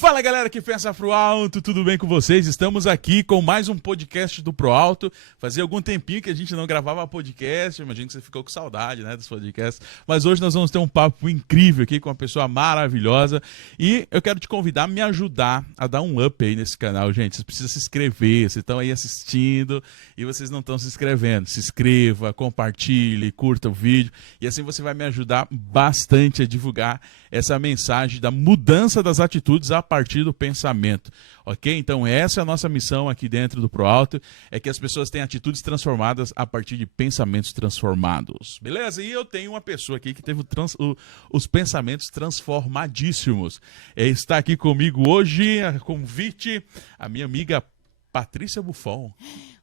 Fala galera que pensa pro alto, tudo bem com vocês? Estamos aqui com mais um podcast do Pro Alto. Fazia algum tempinho que a gente não gravava podcast, imagino que você ficou com saudade, né, dos podcasts. Mas hoje nós vamos ter um papo incrível aqui com uma pessoa maravilhosa. E eu quero te convidar a me ajudar a dar um up aí nesse canal, gente. Vocês precisam se inscrever, vocês estão aí assistindo e vocês não estão se inscrevendo. Se inscreva, compartilhe, curta o vídeo e assim você vai me ajudar bastante a divulgar essa mensagem da mudança das atitudes a partir do pensamento, ok? Então essa é a nossa missão aqui dentro do Pro Alto, é que as pessoas tenham atitudes transformadas a partir de pensamentos transformados, beleza? E eu tenho uma pessoa aqui que teve os pensamentos transformadíssimos. Está aqui comigo hoje, a convite, a minha amiga Patrícia Buffon.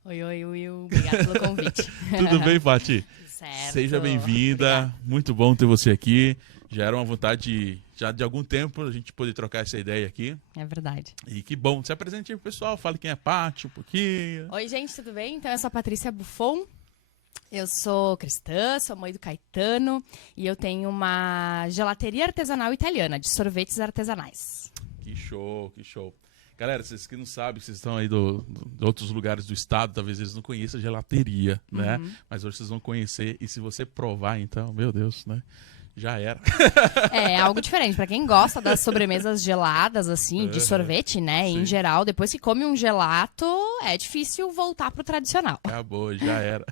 Oi, Will. Obrigada pelo convite. Tudo bem, Pati? Certo. Seja bem-vinda. Muito bom ter você aqui. Já era uma vontade já de algum tempo a gente poder trocar essa ideia aqui. É verdade. E que bom. Se apresente aí pro pessoal, fale quem é Pati um pouquinho. Oi, gente, tudo bem? Então, eu sou a Patrícia Buffon. Eu sou cristã, sou mãe do Caetano e eu tenho uma gelateria artesanal italiana, de sorvetes artesanais. Que show, que show. Galera, vocês que não sabem, vocês estão aí de outros lugares do estado, talvez eles não conheçam a gelateria, né? Mas hoje vocês vão conhecer e se você provar, então, meu Deus, né? Já era. É algo diferente. Pra quem gosta das sobremesas geladas, assim, de sorvete, né? Sim. Em geral, depois que come um gelato, é difícil voltar pro tradicional. Acabou, já era.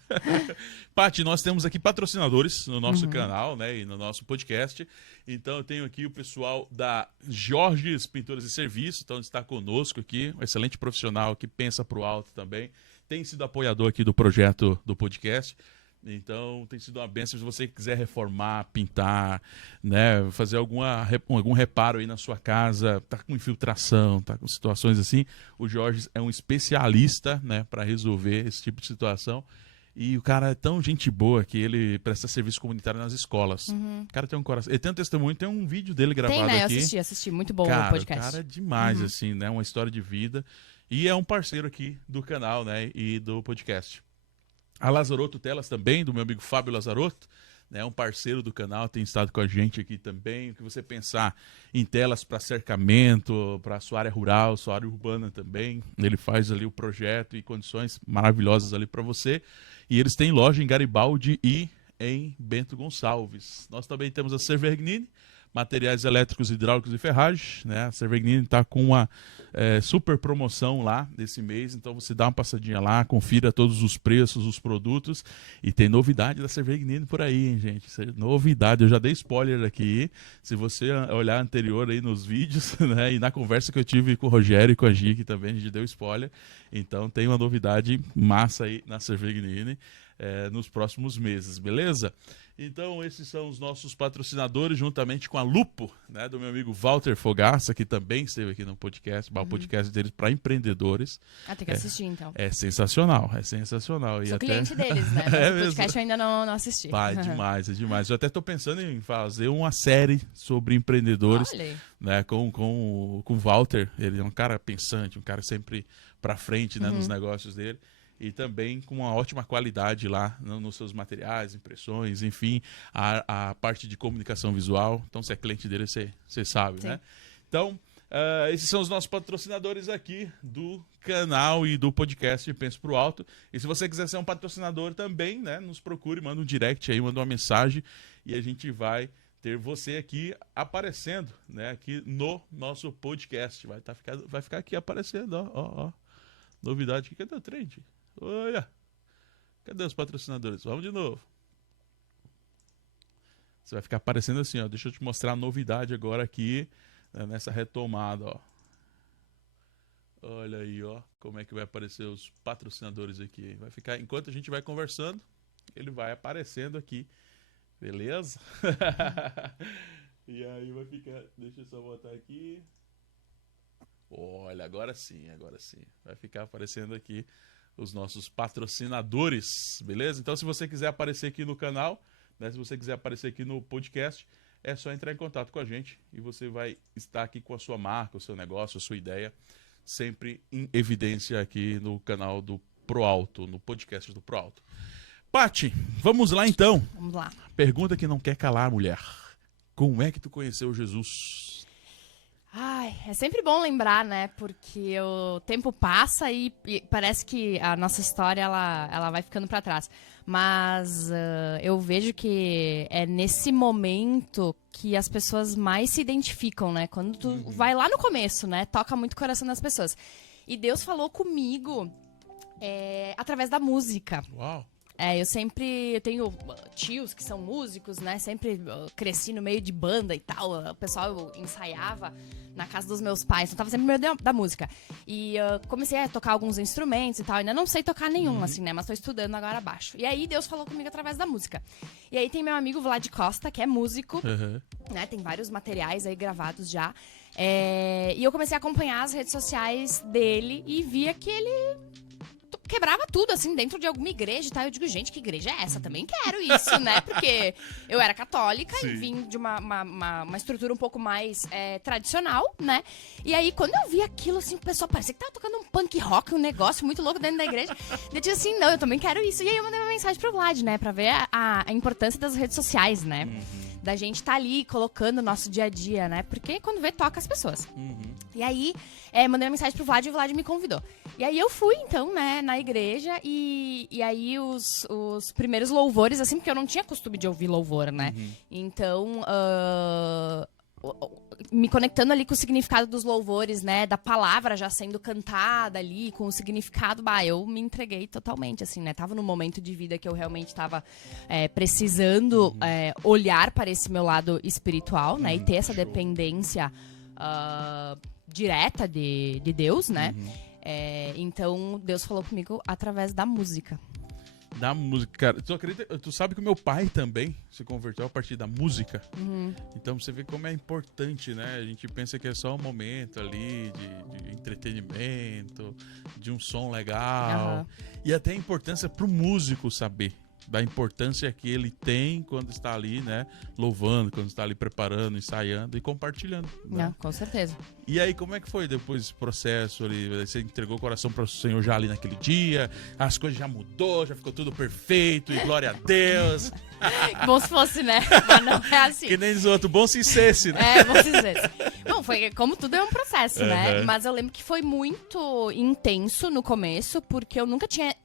Pati, nós temos aqui patrocinadores no nosso canal, né? E no nosso podcast. Então eu tenho aqui o pessoal da Jorges Pinturas e Serviços, então está conosco aqui, um excelente profissional que pensa pro alto também. Tem sido apoiador aqui do projeto do podcast. Então, tem sido uma bênção se você quiser reformar, pintar, né, fazer algum reparo aí na sua casa, tá com infiltração, tá com situações assim. O Jorge é um especialista, né, para resolver esse tipo de situação. E o cara é tão gente boa que ele presta serviço comunitário nas escolas. O cara tem um coração. Ele tem um testemunho, tem um vídeo dele gravado Tem, né? aqui. Eu assisti. Muito bom Cara, o podcast. o cara é demais, assim, né? Uma história de vida. E é um parceiro aqui do canal, né, e do podcast. A Lazarotto Telas também, do meu amigo Fábio Lazarotto, né, um parceiro do canal, tem estado com a gente aqui também. O que você pensar em telas para cercamento, para sua área rural, sua área urbana também, ele faz ali o projeto e condições maravilhosas ali para você. E eles têm loja em Garibaldi e em Bento Gonçalves. Nós também temos a Severgnini, materiais elétricos, hidráulicos e ferragens, né? A Severgnini está com uma super promoção lá nesse mês, então você dá uma passadinha lá, confira todos os preços, os produtos, e tem novidade da Severgnini por aí, hein, gente? Isso é novidade, eu já dei spoiler aqui, se você olhar anterior aí nos vídeos, né? E na conversa que eu tive com o Rogério e com a Gi, que também a gente deu spoiler, então tem uma novidade massa aí na Severgnini nos próximos meses, beleza? Então esses são os nossos patrocinadores, juntamente com a Lupo, né, do meu amigo Walter Fogaça, que também esteve aqui no podcast, o podcast deles para empreendedores. Ah, tem que assistir, então. É sensacional, é sensacional. Sou cliente deles, né? Mas o podcast eu ainda não assisti. Pá, é demais, é demais. Eu até estou pensando em fazer uma série sobre empreendedores, né, com o Walter. Ele é um cara pensante, um cara sempre para frente, né, nos negócios dele. E também com uma ótima qualidade lá nos seus materiais, impressões, enfim, a parte de comunicação visual. Então, se é cliente dele, você sabe, né? Então, esses são os nossos patrocinadores aqui do canal e do podcast Penso Pro Alto. E se você quiser ser um patrocinador também, né, nos procure, manda um direct aí, manda uma mensagem e a gente vai ter você aqui aparecendo, né, aqui no nosso podcast. Vai ficar aqui aparecendo, ó. Novidade aqui, cadê o trend? Olha, cadê os patrocinadores? Vamos de novo. Você vai ficar aparecendo assim, ó. Deixa eu te mostrar a novidade agora aqui, né, nessa retomada, ó. Olha aí, ó, como é que vai aparecer os patrocinadores aqui. Vai ficar, enquanto a gente vai conversando, ele vai aparecendo aqui, beleza? E aí vai ficar, deixa eu só botar aqui. Olha, agora sim. Vai ficar aparecendo aqui os nossos patrocinadores, beleza? Então, se você quiser aparecer aqui no canal, né, se você quiser aparecer aqui no podcast, é só entrar em contato com a gente e você vai estar aqui com a sua marca, o seu negócio, a sua ideia, sempre em evidência aqui no canal do Pro Alto, no podcast do Pro Alto. Pati, vamos lá então. Vamos lá. Pergunta que não quer calar, mulher. Como é que tu conheceu Jesus? Ai, é sempre bom lembrar, né? Porque o tempo passa e parece que a nossa história ela vai ficando pra trás. Mas eu vejo que é nesse momento que as pessoas mais se identificam, né? Quando tu vai lá no começo, né? Toca muito o coração das pessoas. E Deus falou comigo através da música. Uau! Eu tenho tios que são músicos, né? Sempre cresci no meio de banda e tal. O pessoal ensaiava na casa dos meus pais, então tava sempre no meio da música. E comecei a tocar alguns instrumentos e tal. Ainda não sei tocar nenhum, assim, né? Mas tô estudando agora baixo. E aí Deus falou comigo através da música. E aí tem meu amigo Vlad Costa, que é músico, né? Tem vários materiais aí gravados já. E eu comecei a acompanhar as redes sociais dele e via que ele quebrava tudo, assim, dentro de alguma igreja e tal. Eu digo, gente, que igreja é essa? Também quero isso, né? Porque eu era católica e vim de uma estrutura um pouco mais tradicional, né? E aí, quando eu vi aquilo, assim, o pessoal parecia que tava tocando um punk rock, um negócio muito louco dentro da igreja. Eu disse assim, não, eu também quero isso. E aí eu mandei uma mensagem pro Vlad, né? Pra ver a importância das redes sociais, né? Da gente tá ali colocando o nosso dia a dia, né? Porque quando vê, toca as pessoas. E aí, mandei uma mensagem pro Vlad e o Vlad me convidou. E aí eu fui, então, né, na igreja e aí os primeiros louvores, assim, porque eu não tinha costume de ouvir louvor, né? Então, me conectando ali com o significado dos louvores, né? Da palavra já sendo cantada ali, com o significado, eu me entreguei totalmente, assim, né? Tava num momento de vida que eu realmente tava precisando olhar para esse meu lado espiritual, né? E ter essa dependência direta de Deus, né? Então, Deus falou comigo através da música. Da música, cara. Tu sabe que o meu pai também se converteu a partir da música. Então você vê como é importante, né? A gente pensa que é só um momento ali de entretenimento, de um som legal. E até a importância pro músico saber da importância que ele tem quando está ali, né? Louvando, quando está ali preparando, ensaiando e compartilhando. Né? Não, com certeza. E aí, como é que foi depois esse processo ali? Você entregou o coração para o Senhor já ali naquele dia? As coisas já mudou, já ficou tudo perfeito e glória a Deus. Bom se fosse, né? Mas não é assim. Que nem diz o outro, bom se cesse, né? Bom se cesse. Bom, foi como tudo é um processo, né? Mas eu lembro que foi muito intenso no começo, porque eu nunca tinha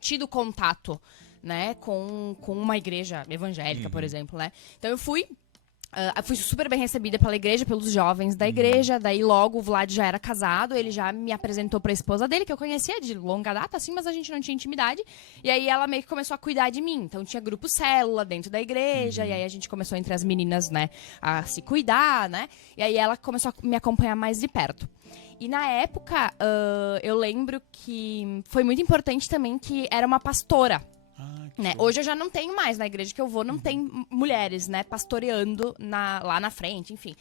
tido contato, né, com uma igreja evangélica, por exemplo, né? Então eu fui super bem recebida pela igreja, pelos jovens da igreja, daí logo o Vlad já era casado, ele já me apresentou pra esposa dele, que eu conhecia de longa data, assim, mas a gente não tinha intimidade, e aí ela meio que começou a cuidar de mim, então tinha grupo célula dentro da igreja, e aí a gente começou entre as meninas, né, a se cuidar, né, e aí ela começou a me acompanhar mais de perto. E na época, eu lembro que foi muito importante também que era uma pastora, né? Hoje eu já não tenho mais, na igreja que eu vou, não tem mulheres, né, pastoreando lá na frente, enfim.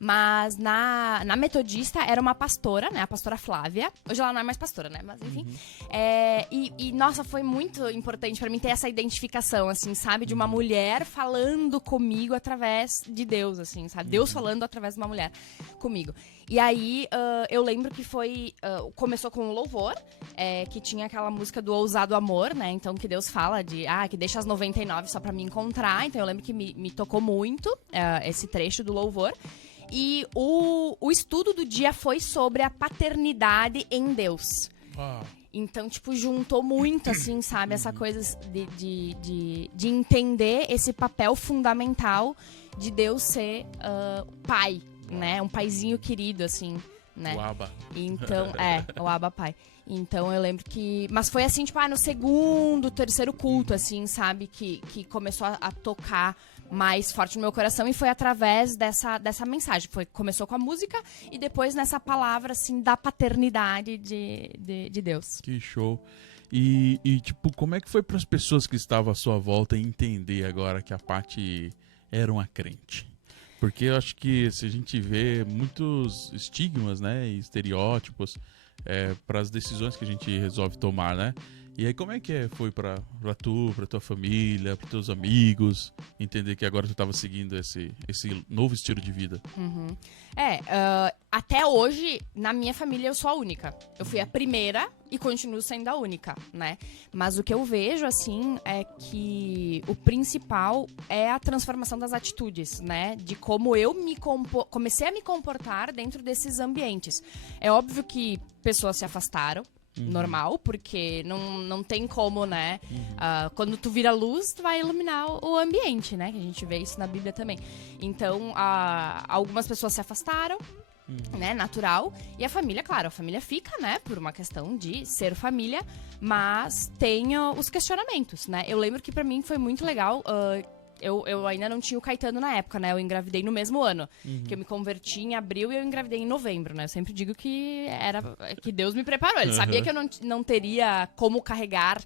Mas na Metodista era uma pastora, né, a pastora Flávia. Hoje ela não é mais pastora, né, mas enfim. Nossa, foi muito importante pra mim ter essa identificação, assim, sabe? De uma mulher falando comigo através de Deus, assim, sabe? Deus falando através de uma mulher comigo. E aí, eu lembro que começou com o louvor, que tinha aquela música do Ousado Amor, né? Então, que Deus fala que deixa as 99 só pra me encontrar. Então, eu lembro que me tocou muito esse trecho do louvor. E o estudo do dia foi sobre a paternidade em Deus. Então, tipo, juntou muito, assim, sabe? Essa coisa de entender esse papel fundamental de Deus ser pai, né? Um paizinho querido, assim, né? O Abba. Então, o Abba Pai. Então, eu lembro que... Mas foi assim, tipo, no segundo, terceiro culto, assim, sabe? Que começou a tocar mais forte no meu coração e foi através dessa mensagem. Começou com a música e depois nessa palavra, assim, da paternidade de Deus. Que show. E, tipo, como é que foi para as pessoas que estavam à sua volta entender agora que a Paty era uma crente? Porque eu acho que se a gente vê muitos estigmas, né, e estereótipos para as decisões que a gente resolve tomar, né? E aí como é que foi pra tu, pra tua família, pros teus amigos, entender que agora tu tava seguindo esse novo estilo de vida? Até hoje, na minha família, eu sou a única. Eu fui a primeira e continuo sendo a única, né? Mas o que eu vejo, assim, é que o principal é a transformação das atitudes, né? De como eu comecei a me comportar dentro desses ambientes. É óbvio que pessoas se afastaram, normal, porque não tem como, né? Quando tu vira luz, tu vai iluminar o ambiente, né? Que a gente vê isso na Bíblia também. Então, algumas pessoas se afastaram, né? Natural. E a família, claro, a família fica, né? Por uma questão de ser família, mas tem os questionamentos, né? Eu lembro que pra mim foi muito legal. Eu ainda não tinha o Caetano na época, né? Eu engravidei no mesmo ano. Que eu me converti em abril e eu engravidei em novembro, né? Eu sempre digo que Deus me preparou. Ele sabia que eu não teria como carregar,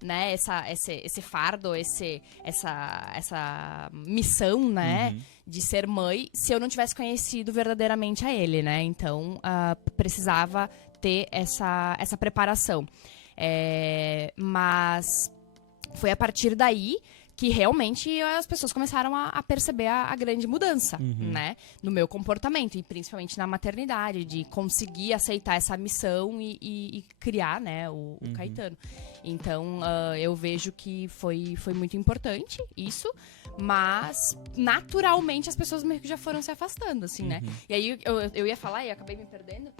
né? Esse fardo, essa missão, né? De ser mãe, se eu não tivesse conhecido verdadeiramente a ele, né? Então, precisava ter essa preparação. Mas foi a partir daí que realmente as pessoas começaram a perceber a grande mudança, né? No meu comportamento, e principalmente na maternidade, de conseguir aceitar essa missão e criar, né, o Caetano. Então, eu vejo que foi muito importante isso, mas naturalmente as pessoas meio que já foram se afastando, assim, né? E aí eu ia falar e acabei me perdendo,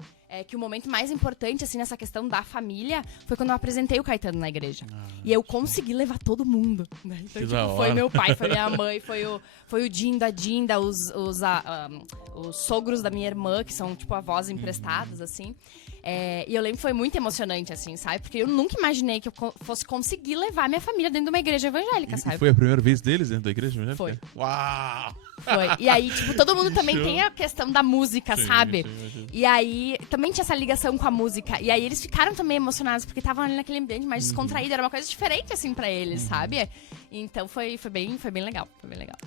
que o momento mais importante, assim, nessa questão da família foi quando eu apresentei o Caetano na igreja. E eu consegui levar todo mundo, né? Então, tipo, foi meu pai, foi minha mãe, foi o Dinda, a Dinda, os sogros da minha irmã, que são, tipo, avós emprestados, assim. E eu lembro que foi muito emocionante, assim, sabe? Porque eu nunca imaginei que eu fosse conseguir levar minha família dentro de uma igreja evangélica, sabe? E foi a primeira vez deles dentro da igreja evangélica? Foi. Uau! Foi. E aí, tipo, todo mundo também tem a questão da música, sabe? Sim. E aí, também tinha essa ligação com a música. E aí, eles ficaram também emocionados, porque estavam ali naquele ambiente mais descontraído. Era uma coisa diferente, assim, pra eles, sabe? Então, foi bem legal. Foi bem legal.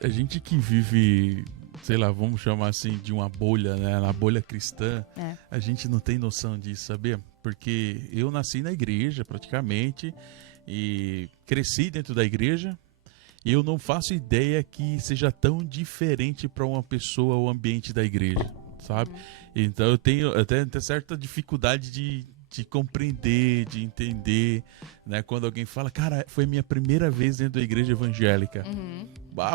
A gente que vive, sei lá, vamos chamar assim, de uma bolha, né? Na bolha cristã, a gente não tem noção disso, sabia? Porque eu nasci na igreja, praticamente, e cresci dentro da igreja. E eu não faço ideia que seja tão diferente para uma pessoa o ambiente da igreja, sabe? Então eu tenho até certa dificuldade de compreender, de entender, né? Quando alguém fala, cara, foi minha primeira vez dentro da igreja evangélica.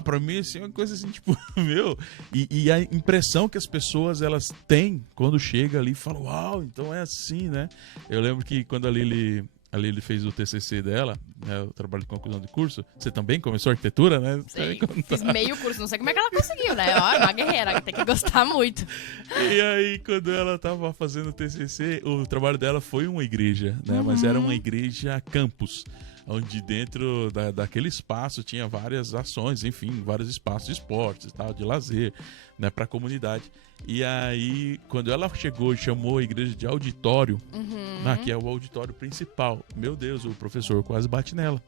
Pra mim, assim, é uma coisa assim, tipo, meu... E a impressão que as pessoas, elas têm quando chega ali e falam, uau, então é assim, né? Eu lembro que quando a Lili fez o TCC dela, né, o trabalho de conclusão de curso. Você também começou arquitetura, né? Sei, fiz meio curso, não sei como é que ela conseguiu, né? Ó, é uma guerreira, tem que gostar muito. E aí, quando ela tava fazendo o TCC, o trabalho dela foi uma igreja, né? Mas era uma igreja campus, onde dentro daquele espaço tinha várias ações, enfim, vários espaços de esportes e tal, de lazer, né, para a comunidade. E aí, quando ela chegou e chamou a igreja de auditório, que é o auditório principal, meu Deus, o professor quase bate nela.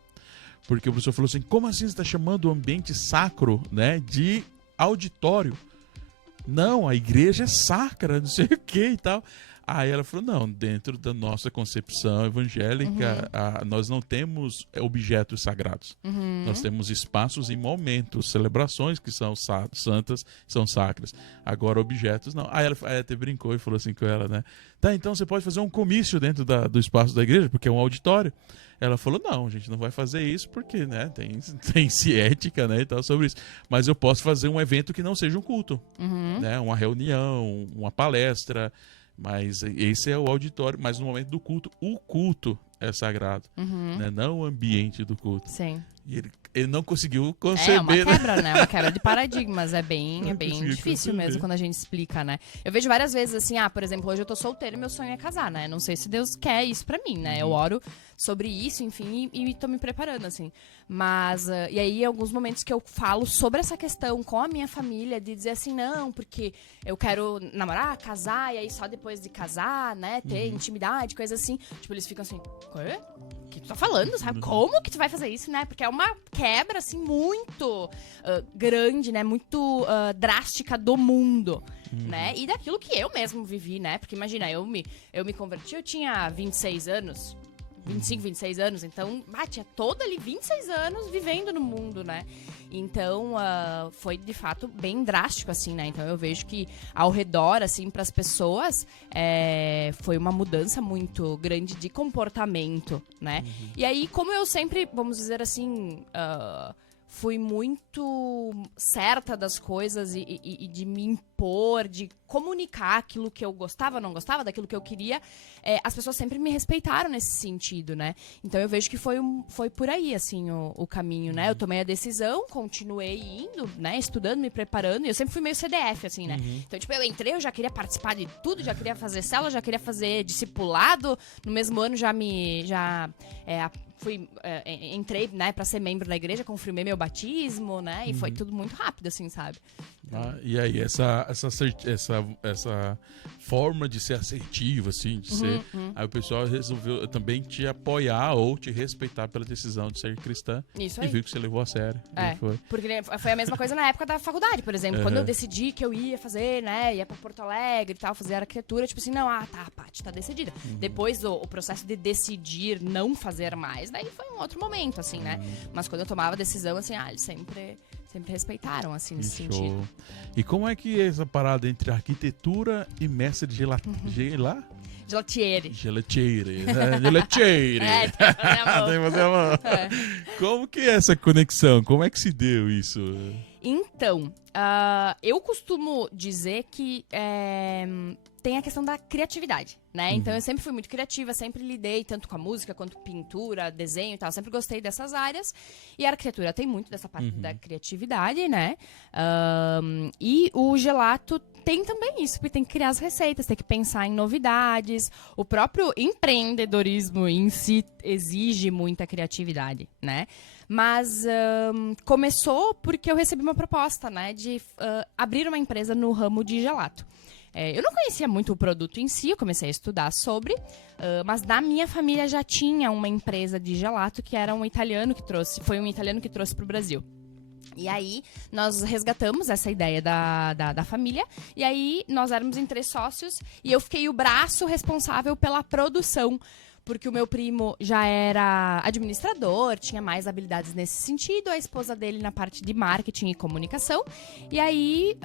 Porque o professor falou assim, como assim você está chamando o ambiente sacro, né, de auditório? Não, a igreja é sacra, não sei o que e tal. Aí ela falou, não, dentro da nossa concepção evangélica, nós não temos objetos sagrados. Nós temos espaços e momentos, celebrações que são santas, são sacras. Agora, objetos não. Aí ela até brincou e falou assim com ela, né? Tá, então você pode fazer um comício dentro do espaço da igreja, porque é um auditório. Ela falou, não, a gente não vai fazer isso porque, né, tem ética, né, e tal sobre isso. Mas eu posso fazer um evento que não seja um culto, né? Uma reunião, uma palestra... Mas esse é o auditório, mas no momento do culto, o culto é sagrado, né? Não o ambiente do culto. Sim. E ele não conseguiu conceber. É uma quebra, né? Uma quebra de paradigmas. É bem difícil mesmo quando a gente explica, né? Eu vejo várias vezes assim, por exemplo, hoje eu tô solteira e meu sonho é casar, né? Não sei se Deus quer isso pra mim, né? Eu oro sobre isso, enfim, e tô me preparando, assim. Mas, e aí, alguns momentos que eu falo sobre essa questão com a minha família, de dizer assim, não, porque eu quero namorar, casar, e aí só depois de casar, né, ter intimidade, coisa assim. Tipo, eles ficam assim, quê? O que tu tá falando, sabe? Como que tu vai fazer isso, né? Porque é uma quebra, assim, muito grande, né? Muito drástica do mundo, né? E daquilo que eu mesmo vivi, né? Porque imagina, eu me converti, eu tinha 26 anos. 25, 26 anos. Então, tinha todo ali 26 anos vivendo no mundo, né? Então, foi de fato bem drástico, assim, né? Então, eu vejo que ao redor, assim, pras pessoas, foi uma mudança muito grande de comportamento, né? E aí, como eu sempre, vamos dizer assim, fui muito certa das coisas e de me impor, de comunicar aquilo que eu gostava, não gostava, daquilo que eu queria, as pessoas sempre me respeitaram nesse sentido, né? Então eu vejo que foi por aí, assim, o caminho, né? Eu tomei a decisão, continuei indo, né? Estudando, me preparando, e eu sempre fui meio CDF, assim, né? Então, tipo, eu entrei, eu já queria participar de tudo, já queria fazer célula, já queria fazer discipulado, no mesmo ano entrei, né, pra ser membro da igreja, confirmei meu batismo, né, e foi tudo muito rápido, assim, sabe? E aí, essa forma de ser assertivo, assim, de ser... Aí o pessoal resolveu também te apoiar ou te respeitar pela decisão de ser cristã. Isso aí. E viu que você levou a sério. Porque foi a mesma coisa na época da faculdade, por exemplo. Quando eu decidi que eu ia fazer, né, ia pra Porto Alegre e tal, fazer arquitetura, tipo assim, não, tá, Paty, tá decidida. Depois, o processo de decidir não fazer mais, daí foi um outro momento, assim, né? Mas quando eu tomava a decisão, assim, eles sempre respeitaram, assim, nesse sentido. E como é que é essa parada entre arquitetura e mestre de Gelatieri. Gelatieri. Tem que fazer a mão. Como que é essa conexão? Como é que se deu isso? Então, eu costumo dizer que tem a questão da criatividade, né? Então, eu sempre fui muito criativa, sempre lidei tanto com a música quanto pintura, desenho e tal. Sempre gostei dessas áreas. E a arquitetura tem muito dessa parte da criatividade, né? E o gelato tem também isso, porque tem que criar as receitas, tem que pensar em novidades. O próprio empreendedorismo em si exige muita criatividade, né? Mas começou porque eu recebi uma proposta, né, de abrir uma empresa no ramo de gelato. Eu não conhecia muito o produto em si, eu comecei a estudar sobre, mas da minha família já tinha uma empresa de gelato que era foi um italiano que trouxe para o Brasil. E aí, nós resgatamos essa ideia da família, e aí nós éramos em 3 sócios, e eu fiquei o braço responsável pela produção, porque o meu primo já era administrador, tinha mais habilidades nesse sentido, a esposa dele na parte de marketing e comunicação. E aí,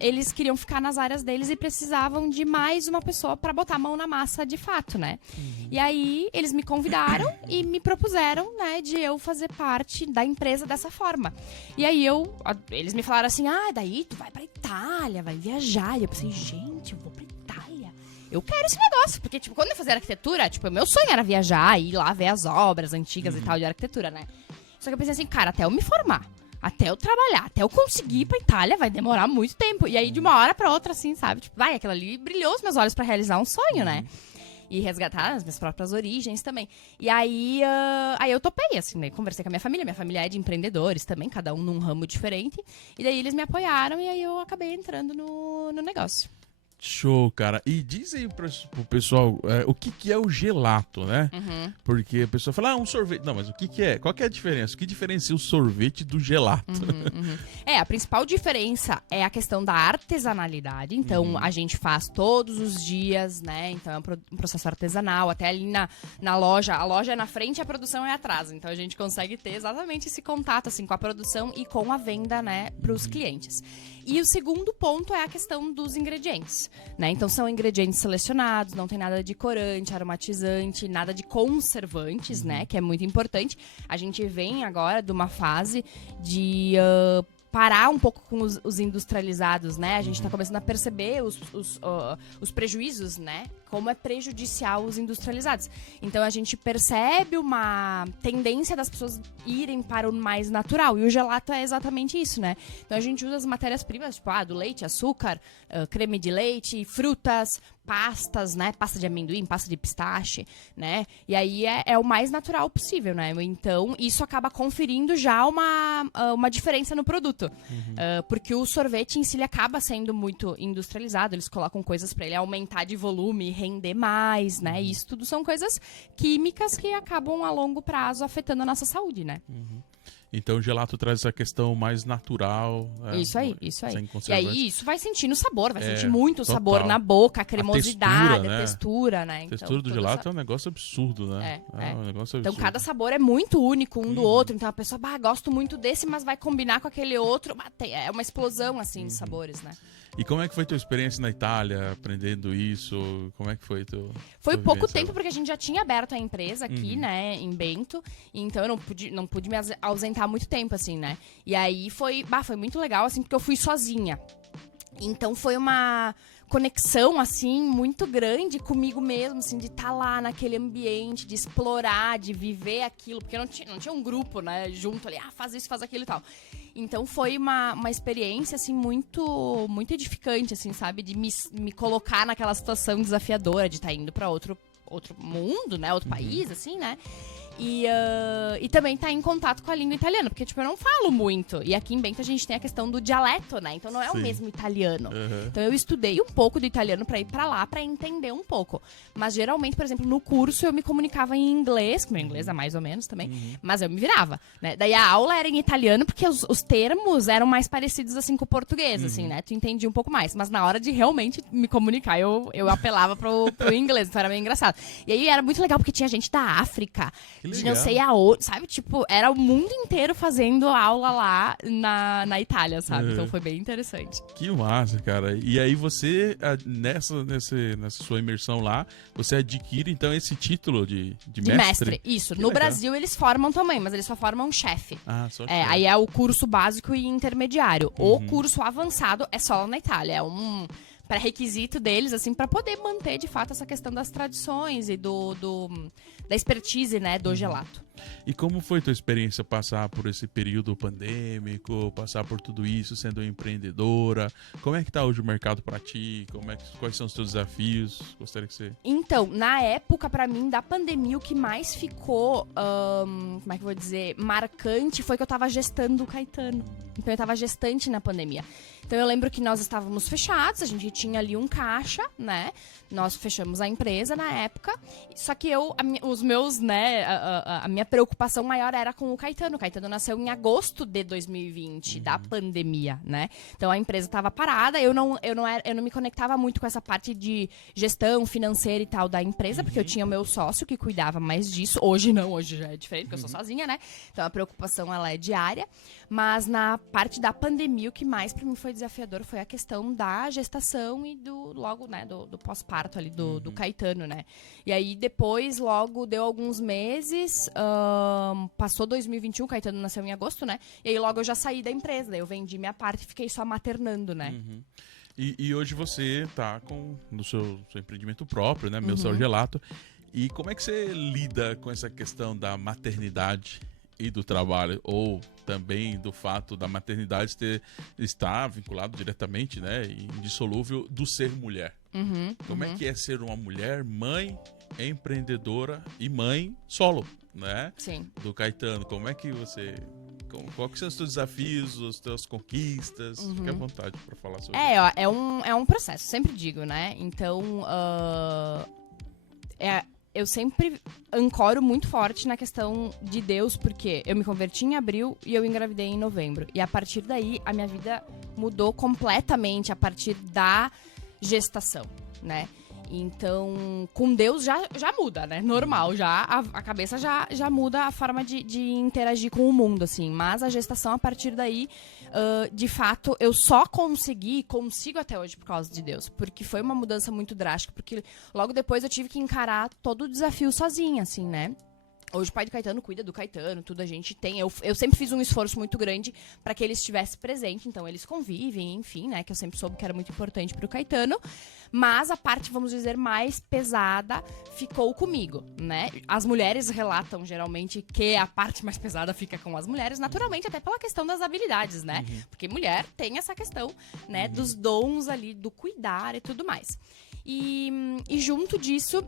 eles queriam ficar nas áreas deles e precisavam de mais uma pessoa para botar a mão na massa de fato, né? E aí, eles me convidaram e me propuseram, né, de eu fazer parte da empresa dessa forma. E aí, eles me falaram assim, daí tu vai pra Itália, vai viajar. E eu pensei, gente, eu vou pra Itália. Eu quero esse negócio, porque, tipo, quando eu fazia arquitetura, tipo, meu sonho era viajar e ir lá ver as obras antigas e tal de arquitetura, né? Só que eu pensei assim, cara, até eu me formar, até eu trabalhar, até eu conseguir ir pra Itália, vai demorar muito tempo. E aí, de uma hora pra outra, assim, sabe? Tipo, aquilo ali brilhou os meus olhos pra realizar um sonho, né? E resgatar as minhas próprias origens também. E aí, eu topei, assim, né? Conversei com a minha família é de empreendedores também, cada um num ramo diferente. E daí eles me apoiaram e aí eu acabei entrando no negócio. Show, cara. E diz aí pro pessoal o que é o gelato, né? Porque a pessoa fala, um sorvete. Não, mas o que é? Qual que é a diferença? O que diferencia o sorvete do gelato? A principal diferença é a questão da artesanalidade. Então, a gente faz todos os dias, né? Então, é um processo artesanal. Até ali na loja. A loja é na frente e a produção é atrás. Então, a gente consegue ter exatamente esse contato, assim, com a produção e com a venda, né? Pros clientes. E o segundo ponto é a questão dos ingredientes, né? Então, são ingredientes selecionados, não tem nada de corante, aromatizante, nada de conservantes, né? Que é muito importante. A gente vem agora de uma fase de parar um pouco com os industrializados, né? A gente tá começando a perceber os prejuízos, né? Como é prejudicial os industrializados. Então, a gente percebe uma tendência das pessoas irem para o mais natural. E o gelato é exatamente isso, né? Então, a gente usa as matérias-primas, tipo, do leite, açúcar, creme de leite, frutas, pastas, né? Pasta de amendoim, pasta de pistache, né? E aí é o mais natural possível, né? Então, isso acaba conferindo já uma diferença no produto. Porque o sorvete em si, ele acaba sendo muito industrializado. Eles colocam coisas para ele aumentar de volume, render mais, né? E isso tudo são coisas químicas que acabam a longo prazo afetando a nossa saúde, né? Então o gelato traz essa questão mais natural. Isso aí. Sem E aí isso vai sentir no sabor, vai sentir muito o total. sabor na boca, a cremosidade, a textura, né? A textura do gelato é um negócio absurdo, né? É um negócio absurdo. Então cada sabor é muito único um do outro. Então a pessoa, gosto muito desse, mas vai combinar com aquele outro. É uma explosão, assim, de sabores, né? E como é que foi tua experiência na Itália, aprendendo isso? Como é que foi Foi pouco tempo, porque a gente já tinha aberto a empresa aqui, né, em Bento. Então eu não pude me ausentar muito tempo, assim, né? E aí foi muito legal, assim, porque eu fui sozinha. Então foi uma conexão, assim, muito grande comigo mesmo, assim, de estar lá naquele ambiente, de explorar, de viver aquilo. Porque não tinha um grupo, né, junto ali, faz isso, faz aquilo e tal. Então foi uma experiência, assim, muito, muito edificante, assim, sabe? De me colocar naquela situação desafiadora, de estar indo para outro mundo, né? Outro país, assim, né? E também tá em contato com a língua italiana, porque, tipo, eu não falo muito. E aqui em Bento a gente tem a questão do dialeto, né? Então não é o mesmo italiano. Então eu estudei um pouco do italiano pra ir pra lá, pra entender um pouco. Mas geralmente, por exemplo, no curso eu me comunicava em inglês, que meu inglês é mais ou menos também, mas eu me virava, né? Daí a aula era em italiano, porque os termos eram mais parecidos, assim, com o português, assim, né? Tu entendia um pouco mais. Mas na hora de realmente me comunicar, eu apelava pro inglês, então era meio engraçado. E aí era muito legal, porque tinha gente da África, de não sei aonde, sabe? Tipo, era o mundo inteiro fazendo aula lá na Itália, sabe? Então foi bem interessante. Que massa, cara. E aí você, nessa sua imersão lá, você adquire, então, esse título de mestre? Isso. Que no legal. Brasil eles formam também, mas eles só formam chefe. Só chefe. Aí é o curso básico e intermediário. O curso avançado é só na Itália. É um pré-requisito deles, assim, para poder manter, de fato, essa questão das tradições e da expertise, né, do gelato. E como foi tua experiência passar por esse período pandêmico, passar por tudo isso, sendo empreendedora? Como é que tá hoje o mercado para ti? Quais são os teus desafios? Gostaria que você... Então, na época, pra mim, da pandemia, o que mais ficou, como é que eu vou dizer, marcante foi que eu tava gestando o Caetano. Então, eu tava gestante na pandemia. Então, eu lembro que nós estávamos fechados, a gente tinha ali um caixa, né? Nós fechamos a empresa na época. Só que os meus, né, a minha preocupação maior era com o Caetano. O Caetano nasceu em agosto de 2020, da pandemia, né? Então, a empresa estava parada, eu não me conectava muito com essa parte de gestão financeira e tal da empresa, porque eu tinha o meu sócio que cuidava mais disso. Hoje não, hoje já é diferente, porque eu sou sozinha, né? Então, a preocupação, ela é diária. Mas na parte da pandemia, o que mais pra mim foi desafiador foi a questão da gestação e do pós-parto ali do Caetano, né? E aí depois, logo deu alguns meses, passou 2021, o Caetano nasceu em agosto, né? E aí logo eu já saí da empresa, daí eu vendi minha parte e fiquei só maternando, né? E hoje você tá no seu empreendimento próprio, né? Meu Sabor Gelato. E como é que você lida com essa questão da maternidade e do trabalho, ou também do fato da maternidade estar vinculado diretamente, né, indissolúvel do ser mulher? Como é que é ser uma mulher, mãe, empreendedora e mãe solo, né? Sim. Do Caetano. Como é que você... Qual que são os teus desafios, as tuas conquistas? Fique à vontade para falar sobre isso. É um processo, sempre digo, né? Então, eu sempre ancoro muito forte na questão de Deus, porque eu me converti em abril e eu engravidei em novembro. E a partir daí, a minha vida mudou completamente a partir da gestação, né? Então, com Deus já muda, né? Normal, já a cabeça já muda a forma de interagir com o mundo, assim. Mas a gestação, a partir daí, de fato, eu só consigo até hoje por causa de Deus. Porque foi uma mudança muito drástica. Porque logo depois eu tive que encarar todo o desafio sozinha, assim, né? Hoje o pai do Caetano cuida do Caetano, tudo a gente tem. Eu sempre fiz um esforço muito grande para que ele estivesse presente, então eles convivem, enfim, né? Que eu sempre soube que era muito importante pro Caetano. Mas a parte, vamos dizer, mais pesada ficou comigo, né? As mulheres relatam, geralmente, que a parte mais pesada fica com as mulheres, naturalmente, até pela questão das habilidades, né? Porque mulher tem essa questão, né? Dos dons ali, do cuidar e tudo mais. E junto disso...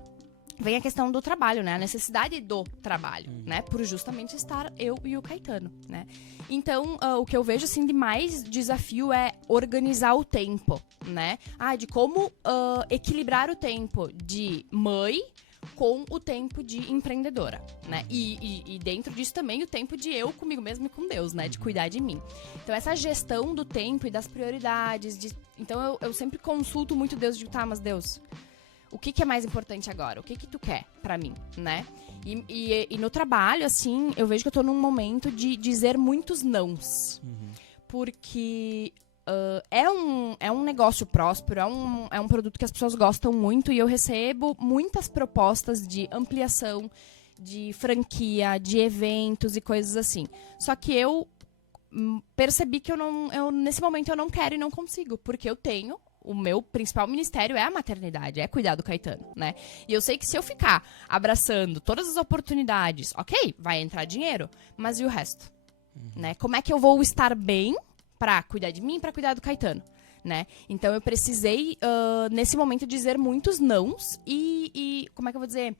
vem a questão do trabalho, né? A necessidade do trabalho, né? Por justamente estar eu e o Caetano, né? Então, o que eu vejo, assim, de mais desafio é organizar o tempo, né? De como equilibrar o tempo de mãe com o tempo de empreendedora, né? E dentro disso também o tempo de eu comigo mesma e com Deus, né? De cuidar de mim. Então essa gestão do tempo e das prioridades, então eu sempre consulto muito Deus, digo, tá, mas Deus, o que é mais importante agora? O que tu quer pra mim, né? E no trabalho, assim, eu vejo que eu tô num momento de dizer muitos nãos. Porque é um negócio próspero, é um produto que as pessoas gostam muito e eu recebo muitas propostas de ampliação, de franquia, de eventos e coisas assim. Só que eu percebi que nesse momento eu não quero e não consigo, porque eu tenho... O meu principal ministério é a maternidade, é cuidar do Caetano, né? E eu sei que se eu ficar abraçando todas as oportunidades, ok, vai entrar dinheiro, mas e o resto? Né? Como é que eu vou estar bem pra cuidar de mim e pra cuidar do Caetano? Né? Então eu precisei, nesse momento, dizer muitos nãos e como é que eu vou dizer?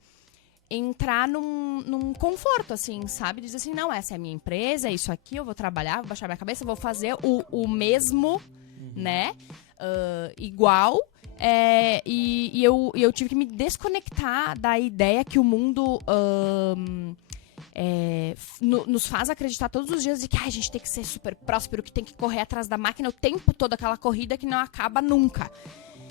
Entrar num conforto, assim, sabe? Dizer assim, não, essa é a minha empresa, é isso aqui, eu vou trabalhar, vou baixar minha cabeça, vou fazer o mesmo, né? Igual, e eu tive que me desconectar da ideia que o mundo nos faz acreditar todos os dias de que a gente tem que ser super próspero, que tem que correr atrás da máquina o tempo todo, aquela corrida que não acaba nunca.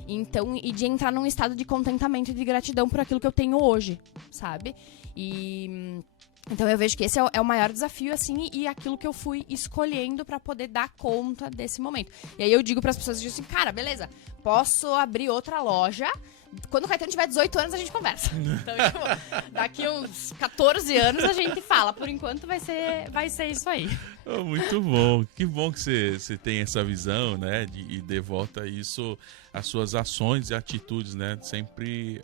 Então, e de entrar num estado de contentamento e de gratidão por aquilo que eu tenho hoje, sabe? Então eu vejo que esse é o maior desafio, assim, e aquilo que eu fui escolhendo pra poder dar conta desse momento. E aí eu digo pras pessoas, assim, cara, beleza, posso abrir outra loja, quando o Caetano tiver 18 anos a gente conversa. Então, tipo, daqui uns 14 anos a gente fala, por enquanto vai ser isso aí. Oh, muito bom, que bom que você tem essa visão, né, e devota isso às suas ações e atitudes, né, sempre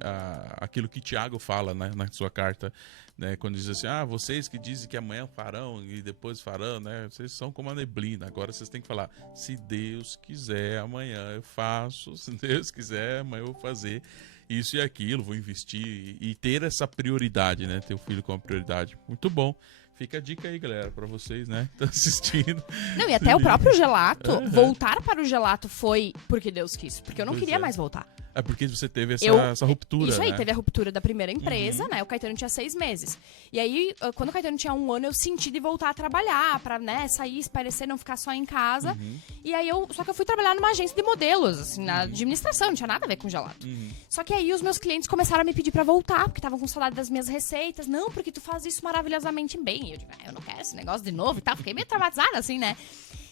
aquilo que Tiago fala, né, na sua carta, né, quando diz assim, vocês que dizem que amanhã farão e depois farão, né, vocês são como a neblina, agora vocês têm que falar, se Deus quiser amanhã eu faço, se Deus quiser amanhã eu vou fazer isso e aquilo, vou investir e ter essa prioridade, né, ter o filho como prioridade, muito bom. Fica a dica aí, galera, pra vocês, né, que estão assistindo. Não, e até o próprio gelato, voltar para o gelato foi porque Deus quis, porque eu não queria mais voltar. É porque você teve essa ruptura, isso aí, né? Teve a ruptura da primeira empresa, né? O Caetano tinha 6 meses. E aí, quando o Caetano tinha 1 ano, eu senti de voltar a trabalhar, pra, né, sair, espairecer, não ficar só em casa. E aí, só que eu fui trabalhar numa agência de modelos, assim, na administração, não tinha nada a ver com gelato. Só que aí, os meus clientes começaram a me pedir pra voltar, porque estavam com saudade das minhas receitas. Não, porque tu faz isso maravilhosamente bem. E eu digo, eu não quero esse negócio de novo e tal. Fiquei meio traumatizada, assim, né?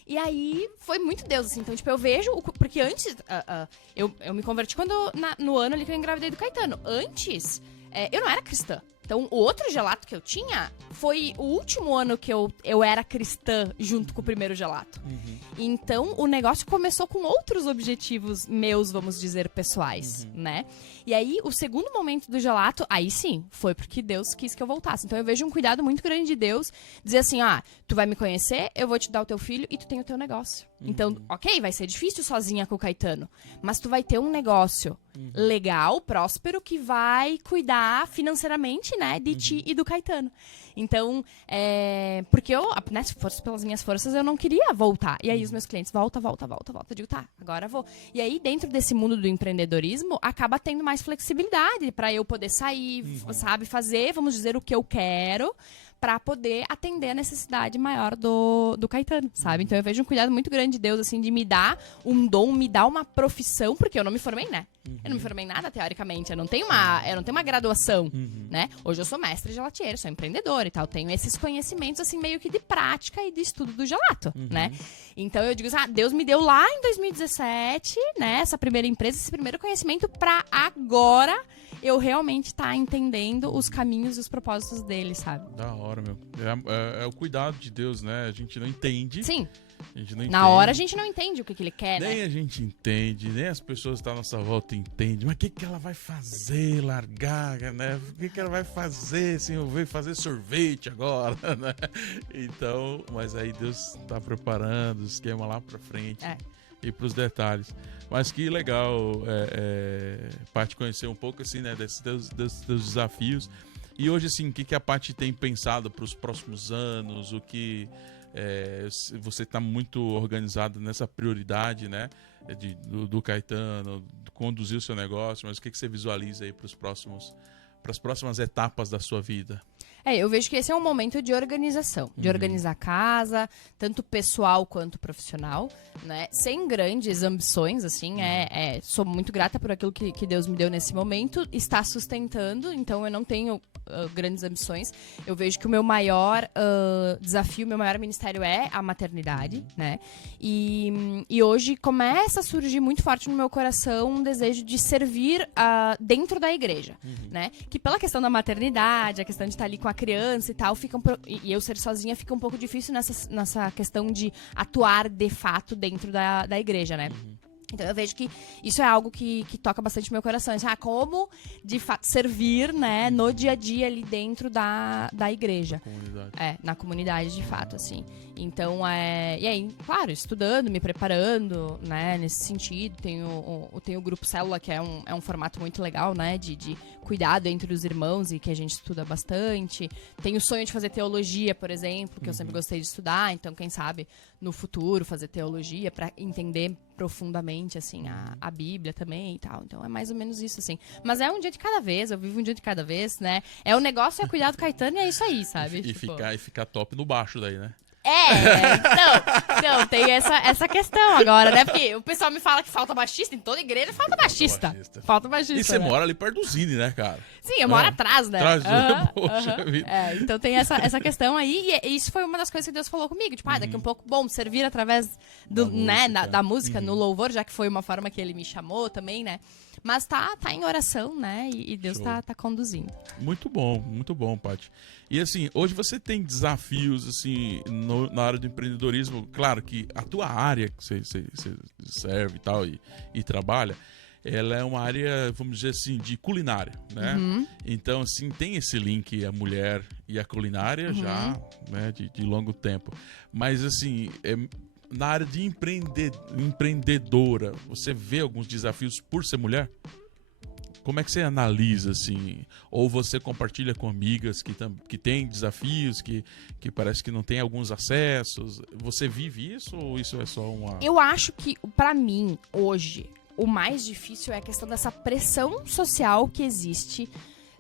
E aí, foi muito Deus, assim. Então, tipo, eu vejo... Porque antes, eu me converti no ano ali que eu engravidei do Caetano. Antes, eu não era cristã. Então, o outro gelato que eu tinha foi o último ano que eu era cristã junto com o primeiro gelato. Então, o negócio começou com outros objetivos meus, vamos dizer, pessoais, né? E aí, o segundo momento do gelato, aí sim, foi porque Deus quis que eu voltasse. Então, eu vejo um cuidado muito grande de Deus, dizer assim, tu vai me conhecer, eu vou te dar o teu filho e tu tem o teu negócio. Então, ok, vai ser difícil sozinha com o Caetano, mas tu vai ter um negócio legal, próspero, que vai cuidar financeiramente, né, de ti e do Caetano. Então, porque eu, né, se fosse pelas minhas forças, eu não queria voltar. E aí os meus clientes, volta. Eu digo, tá, agora vou. E aí, dentro desse mundo do empreendedorismo, acaba tendo mais flexibilidade pra eu poder sair, sabe, fazer, vamos dizer, o que eu quero, pra poder atender a necessidade maior do Caetano, sabe? Então eu vejo um cuidado muito grande de Deus, assim, de me dar um dom, me dar uma profissão, porque eu não me formei, né? Eu não me formei em nada, teoricamente. Eu não tenho uma graduação, né? Hoje eu sou mestre gelatier, sou empreendedora e tal. Tenho esses conhecimentos, assim, meio que de prática e de estudo do gelato, né? Então eu digo assim, Deus me deu lá em 2017, né? Essa primeira empresa, esse primeiro conhecimento pra agora eu realmente estar entendendo os caminhos e os propósitos dele, sabe? Da hora, meu. É o cuidado de Deus, né? A gente não entende. Sim. A gente não entende. Na hora a gente não entende o que ele quer, nem né? A gente entende, nem as pessoas que estão à nossa volta entendem. Mas o que ela vai fazer, largar, né? O que ela vai fazer, assim, eu vejo fazer sorvete agora, né? Então, mas aí Deus está preparando o esquema lá pra frente. E pros detalhes. Mas que legal, Paty, conhecer um pouco, assim, né, desses teus desafios. E hoje, assim, o que a Paty tem pensado para os próximos anos? O que você está muito organizado nessa prioridade, né, do Caetano, conduzir o seu negócio, mas o que você visualiza aí para os próximos as próximas etapas da sua vida? Eu vejo que esse é um momento de organização, de organizar a casa, tanto pessoal quanto profissional, né? Sem grandes ambições, assim, sou muito grata por aquilo que Deus me deu nesse momento, está sustentando, então eu não tenho grandes ambições. Eu vejo que o meu maior desafio, o meu maior ministério é a maternidade, né? E hoje começa a surgir muito forte no meu coração um desejo de servir dentro da igreja, né? Que pela questão da maternidade, a questão de estar ali com a criança e tal, e eu ser sozinha fica um pouco difícil nessa questão de atuar de fato dentro da igreja, né? Então eu vejo que isso é algo que toca bastante meu coração. Assim, como, de fato, servir, né, no dia a dia ali dentro da igreja. Na comunidade, de fato, assim. Então, e aí, claro, estudando, me preparando, né, nesse sentido. Tenho o Grupo Célula, que é um formato muito legal, né, de cuidado entre os irmãos e que a gente estuda bastante. Tenho o sonho de fazer teologia, por exemplo, que eu sempre gostei de estudar. Então, quem sabe, no futuro, fazer teologia para entender profundamente, assim, a Bíblia também e tal. Então, é mais ou menos isso, assim. Mas é um dia de cada vez, eu vivo um dia de cada vez, né? O negócio é cuidar do Caetano e é isso aí, sabe? E ficar top no baixo daí, né? Então, tem essa questão agora, né? Porque o pessoal me fala que falta baixista, em toda igreja falta baixista. Falta baixista. E você mora ali perto do Zine, né, cara? Sim, eu moro atrás, né? Poxa vida. Então tem essa questão aí, e isso foi uma das coisas que Deus falou comigo. Tipo, daqui um pouco, servir através da música no louvor, já que foi uma forma que ele me chamou também, né? Mas tá em oração, né? E Deus tá conduzindo. Muito bom, Paty. E assim, hoje você tem desafios, assim, na área do empreendedorismo. Claro que a tua área que você serve e tal, e trabalha, ela é uma área, vamos dizer assim, de culinária, né? Então, assim, tem esse link, a mulher e a culinária já, né, de longo tempo. Mas, assim, na área de empreendedora, você vê alguns desafios por ser mulher? Como é que você analisa, assim? Ou você compartilha com amigas que têm desafios, que parece que não tem alguns acessos? Você vive isso ou isso é só uma... Eu acho que, pra mim, hoje, o mais difícil é a questão dessa pressão social que existe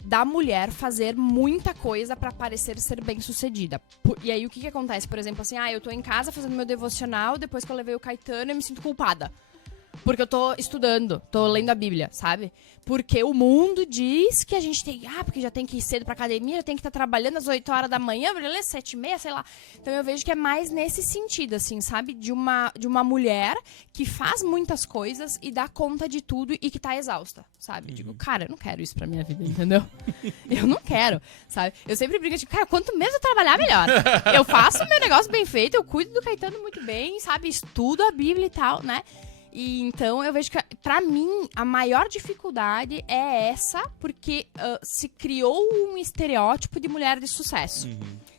da mulher fazer muita coisa pra parecer ser bem-sucedida. E aí, o que acontece? Por exemplo, assim, eu tô em casa fazendo meu devocional, depois que eu levei o Caetano, eu me sinto culpada. Porque eu tô estudando, tô lendo a Bíblia, sabe? Porque o mundo diz que a gente tem... porque já tem que ir cedo pra academia, já tem que estar trabalhando às 8 horas da manhã, 7h30, sei lá. Então eu vejo que é mais nesse sentido, assim, sabe? De uma mulher que faz muitas coisas e dá conta de tudo e que tá exausta, sabe? Digo, cara, eu não quero isso pra minha vida, entendeu? Eu não quero, sabe? Eu sempre brinco, tipo, cara, quanto menos eu trabalhar, melhor. Eu faço o meu negócio bem feito, eu cuido do Caetano muito bem, sabe? Estudo a Bíblia e tal, né? E então eu vejo que, pra mim, a maior dificuldade é essa, porque se criou um estereótipo de mulher de sucesso.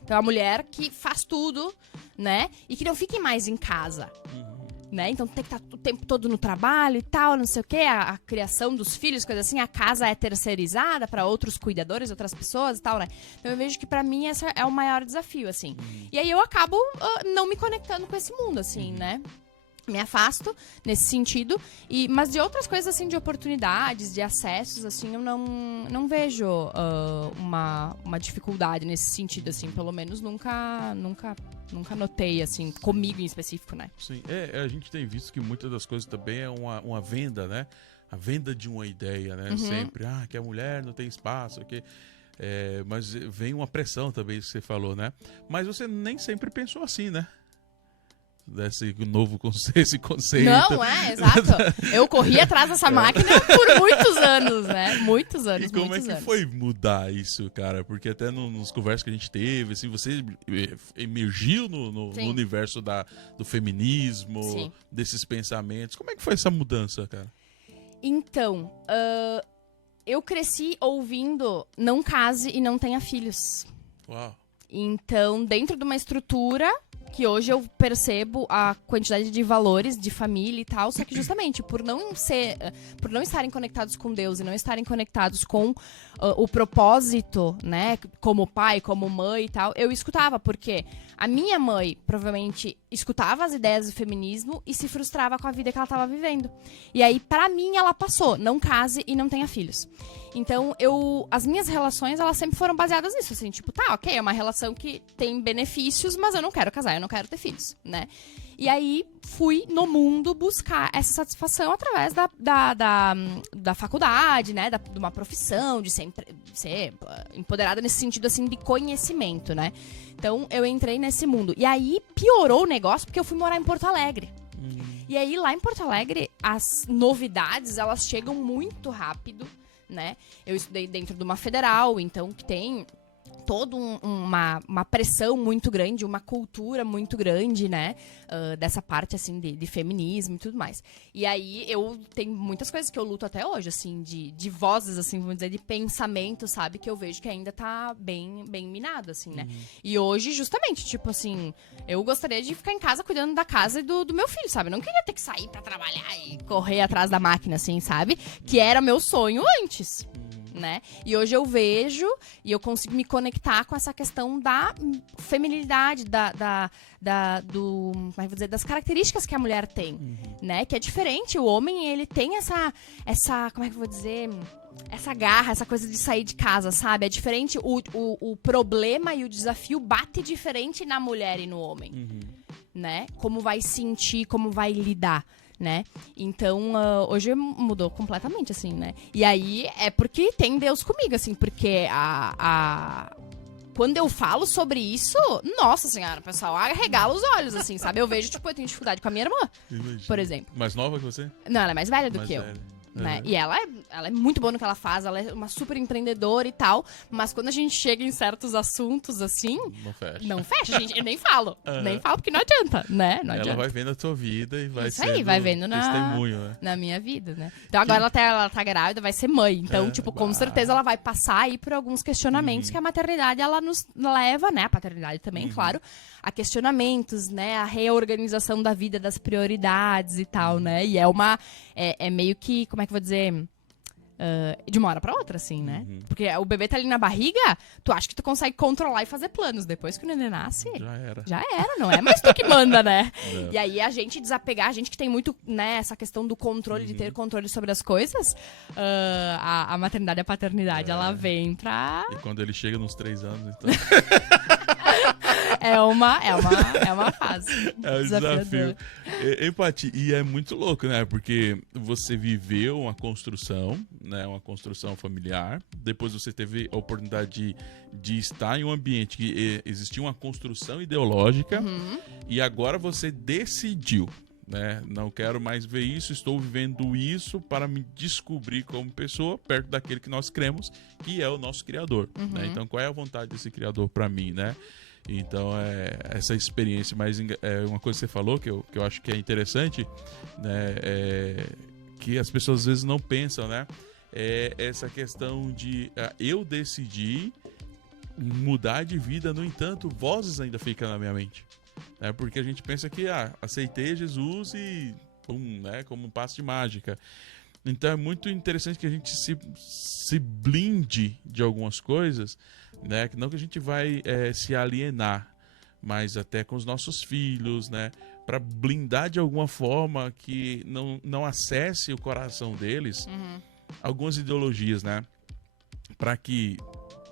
Então, a mulher que faz tudo, né? E que não fique mais em casa. Né? Então tem que estar o tempo todo no trabalho e tal, não sei o quê, a criação dos filhos, coisa assim, a casa é terceirizada para outros cuidadores, outras pessoas e tal, né? Então eu vejo que pra mim esse é o maior desafio, assim. E aí eu acabo não me conectando com esse mundo, assim, né? Me afasto nesse sentido, mas de outras coisas, assim, de oportunidades, de acessos, assim, eu não vejo uma dificuldade nesse sentido, assim, pelo menos nunca notei, assim, comigo em específico, né? Sim, a gente tem visto que muitas das coisas também é uma venda, né? A venda de uma ideia, né? Sempre, que a mulher não tem espaço, que... mas vem uma pressão também, isso que você falou, né? Mas você nem sempre pensou assim, né? Desse novo esse conceito. Não, exato. Eu corri atrás dessa máquina por muitos anos, né? Muitos anos, E como é que foi mudar isso, cara? Porque até nos conversas que a gente teve, assim, você emergiu no universo do feminismo, Sim. desses pensamentos. Como é que foi essa mudança, cara? Então, eu cresci ouvindo não case e não tenha filhos. Uau. Então, dentro de uma estrutura que hoje eu percebo a quantidade de valores de família e tal, só que justamente por não estarem conectados com Deus e não estarem conectados com o propósito, né, como pai, como mãe e tal, eu escutava, porque a minha mãe provavelmente escutava as ideias do feminismo e se frustrava com a vida que ela estava vivendo. E aí, pra mim, ela passou, não case e não tenha filhos. Então, as minhas relações, elas sempre foram baseadas nisso, assim, tipo, tá, ok, é uma relação que tem benefícios, mas eu não quero casar, eu não quero ter filhos, né? E aí, fui no mundo buscar essa satisfação através da faculdade, né? De uma profissão, de ser empoderada nesse sentido, assim, de conhecimento, né? Então, eu entrei nesse mundo. E aí, piorou o negócio porque eu fui morar em Porto Alegre. E aí, lá em Porto Alegre, as novidades, elas chegam muito rápido, né? Eu estudei dentro de uma federal, então, que tem toda uma pressão muito grande, uma cultura muito grande, né? Dessa parte, assim, de feminismo e tudo mais. E aí, eu tenho muitas coisas que eu luto até hoje, assim, de vozes, assim, vamos dizer, de pensamento, sabe? Que eu vejo que ainda tá bem, bem minado, assim, né? E hoje, justamente, tipo assim, eu gostaria de ficar em casa cuidando da casa e do meu filho, sabe? Eu não queria ter que sair pra trabalhar e correr atrás da máquina, assim, sabe? Que era meu sonho antes. Né? E hoje eu vejo e eu consigo me conectar com essa questão da feminilidade, como é que eu vou dizer, das características que a mulher tem, né? Que é diferente. O homem, ele tem essa, como é que eu vou dizer, essa garra, essa coisa de sair de casa, sabe? É diferente, o problema e o desafio bate diferente na mulher e no homem, né? Como vai sentir, como vai lidar, né? Então, hoje mudou completamente, assim, né? E aí, é porque tem Deus comigo, assim, porque quando eu falo sobre isso, nossa senhora, o pessoal arregala os olhos, assim, sabe? Eu vejo, tipo, eu tenho dificuldade com a minha irmã, por exemplo. Mais nova que você? Não, ela é mais velha do que eu. Né? E ela é muito boa no que ela faz, ela é uma super empreendedora e tal, mas quando a gente chega em certos assuntos assim, não fecha, gente, eu nem falo, porque não adianta, né? Não adianta. Ela vai vendo a tua vida e vai isso aí, vai vendo testemunho, né? Na minha vida, né? Então agora ela tá grávida, vai ser mãe, então, tipo, com certeza ela vai passar aí por alguns questionamentos que a maternidade, ela nos leva, né? A paternidade também, claro, a questionamentos, né? A reorganização da vida, das prioridades e tal, né? E é meio que, como é que eu vou dizer, de uma hora pra outra, assim, né? Porque o bebê tá ali na barriga, tu acha que tu consegue controlar e fazer planos. Depois que o neném nasce, já era, não é mais tu que manda, né? E aí a gente desapegar, a gente que tem muito, né, essa questão do controle, de ter controle sobre as coisas, a maternidade e a paternidade, ela vem pra... E quando ele chega nos 3 anos, então... É uma fase. É um desafio. Empatia. E é muito louco, né? Porque você viveu uma construção, né? Uma construção familiar. Depois você teve a oportunidade de estar em um ambiente que existia uma construção ideológica. E agora você decidiu, né? Não quero mais ver isso, estou vivendo isso para me descobrir como pessoa perto daquele que nós cremos, que é o nosso Criador. Né? Então, qual é a vontade desse Criador para mim, né? Então, essa experiência, mas uma coisa que você falou que eu acho que é interessante, né, que as pessoas às vezes não pensam, né, é essa questão de eu decidi mudar de vida, no entanto, vozes ainda ficam na minha mente, né, porque a gente pensa que aceitei Jesus e pum, né, como um passe de mágica. Então é muito interessante que a gente se blinde de algumas coisas, né? Não que a gente vai se alienar, mas até com os nossos filhos, né? Para blindar de alguma forma que não acesse o coração deles algumas ideologias, né? Para que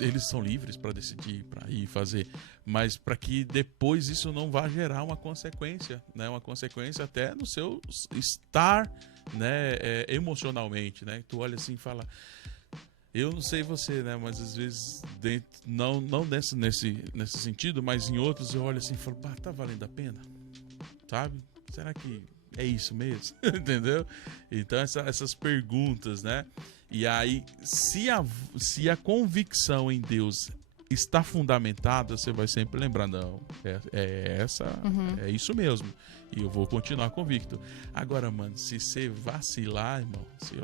eles são livres para decidir, para ir fazer, mas para que depois isso não vá gerar uma consequência, né? Uma consequência até no seu estar, né? Emocionalmente, né? Tu olha assim e fala, eu não sei você, né? Mas às vezes não nesse sentido, mas em outros eu olho assim e falo, pá, tá valendo a pena, sabe? Será que é isso mesmo? Entendeu? Então essas perguntas, né? E aí, se a convicção em Deus está fundamentada, você vai sempre lembrar, não, é isso mesmo. E eu vou continuar convicto. Agora, mano, se você vacilar, irmão, você,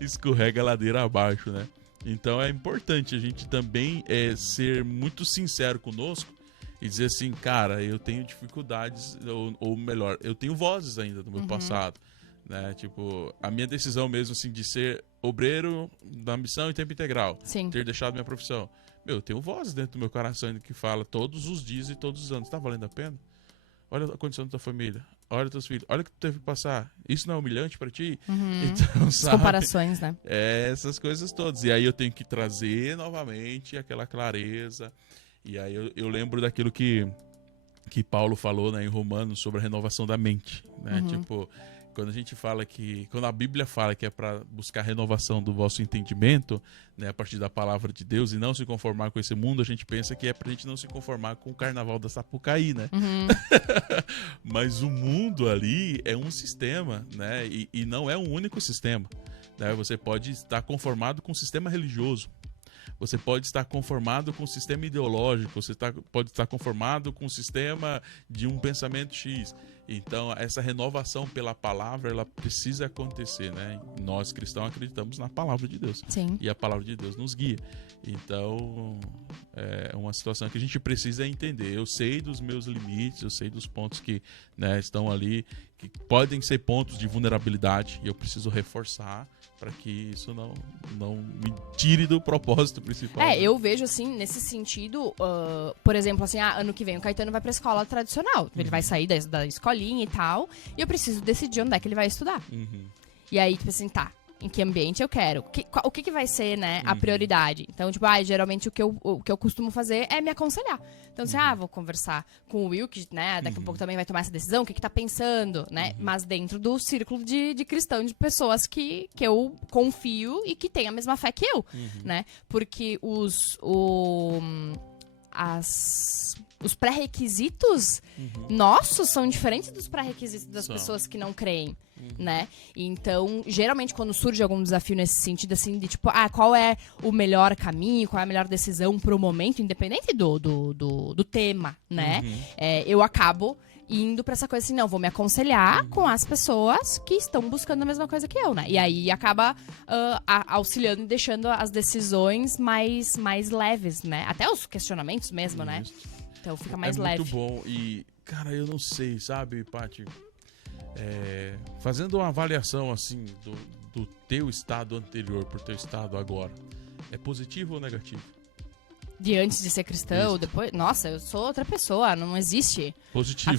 escorrega a ladeira abaixo, né? Então é importante a gente também ser muito sincero conosco e dizer assim, cara, eu tenho dificuldades, ou melhor, eu tenho vozes ainda do meu passado, né? Tipo, a minha decisão mesmo, assim, de ser obreiro da missão em tempo integral, Sim. ter deixado minha profissão. Eu tenho vozes dentro do meu coração ainda que fala todos os dias e todos os anos, tá valendo a pena? Olha a condição da tua família, olha teus filhos, olha o que tu teve que passar. Isso não é humilhante pra ti? Então, As comparações, né? Essas coisas todas. E aí eu tenho que trazer novamente aquela clareza. E aí eu lembro daquilo que Paulo falou, né, em Romanos sobre a renovação da mente, né? Tipo, quando a gente fala quando a Bíblia fala que é para buscar renovação do vosso entendimento, né, a partir da palavra de Deus, e não se conformar com esse mundo, a gente pensa que é pra gente não se conformar com o carnaval da Sapucaí, né? Mas o mundo ali é um sistema, né? E não é um único sistema, né? Você pode estar conformado com o sistema religioso. Você pode estar conformado com o sistema ideológico, você pode estar conformado com o sistema de um pensamento X. Então, essa renovação pela palavra, ela precisa acontecer, né? Nós, cristãos, acreditamos na palavra de Deus. Sim. E a palavra de Deus nos guia. Então, é uma situação que a gente precisa entender. Eu sei dos meus limites, eu sei dos pontos que, né, estão ali, que podem ser pontos de vulnerabilidade, e eu preciso reforçar para que isso não me tire do propósito principal. Né? Eu vejo, assim, nesse sentido, por exemplo, assim, ano que vem o Caetano vai pra escola tradicional. Ele vai sair da escolinha e tal, e eu preciso decidir onde é que ele vai estudar. E aí, tipo assim, tá, em que ambiente eu quero? O que vai ser, né, a prioridade? Então, tipo, geralmente o que eu costumo fazer é me aconselhar. Então, assim, vou conversar com o Will, que, né, daqui a pouco também vai tomar essa decisão, o que tá pensando, né? Mas dentro do círculo de cristão, de pessoas que eu confio e que têm a mesma fé que eu, né? Porque os pré-requisitos nossos são diferentes dos pré-requisitos das pessoas que não creem, né? Então, geralmente, quando surge algum desafio nesse sentido, assim, de tipo, qual é o melhor caminho, qual é a melhor decisão pro momento, independente do tema, né? Eu acabo indo pra essa coisa assim, não, vou me aconselhar com as pessoas que estão buscando a mesma coisa que eu, né? E aí acaba auxiliando e deixando as decisões mais leves, né? Até os questionamentos mesmo, né? Então fica mais leve. É muito bom. E, cara, eu não sei, sabe, Paty? Fazendo uma avaliação, assim, do teu estado anterior pro teu estado agora, é positivo ou negativo? De antes de ser cristão, depois... Nossa, eu sou outra pessoa, não existe. Positivo.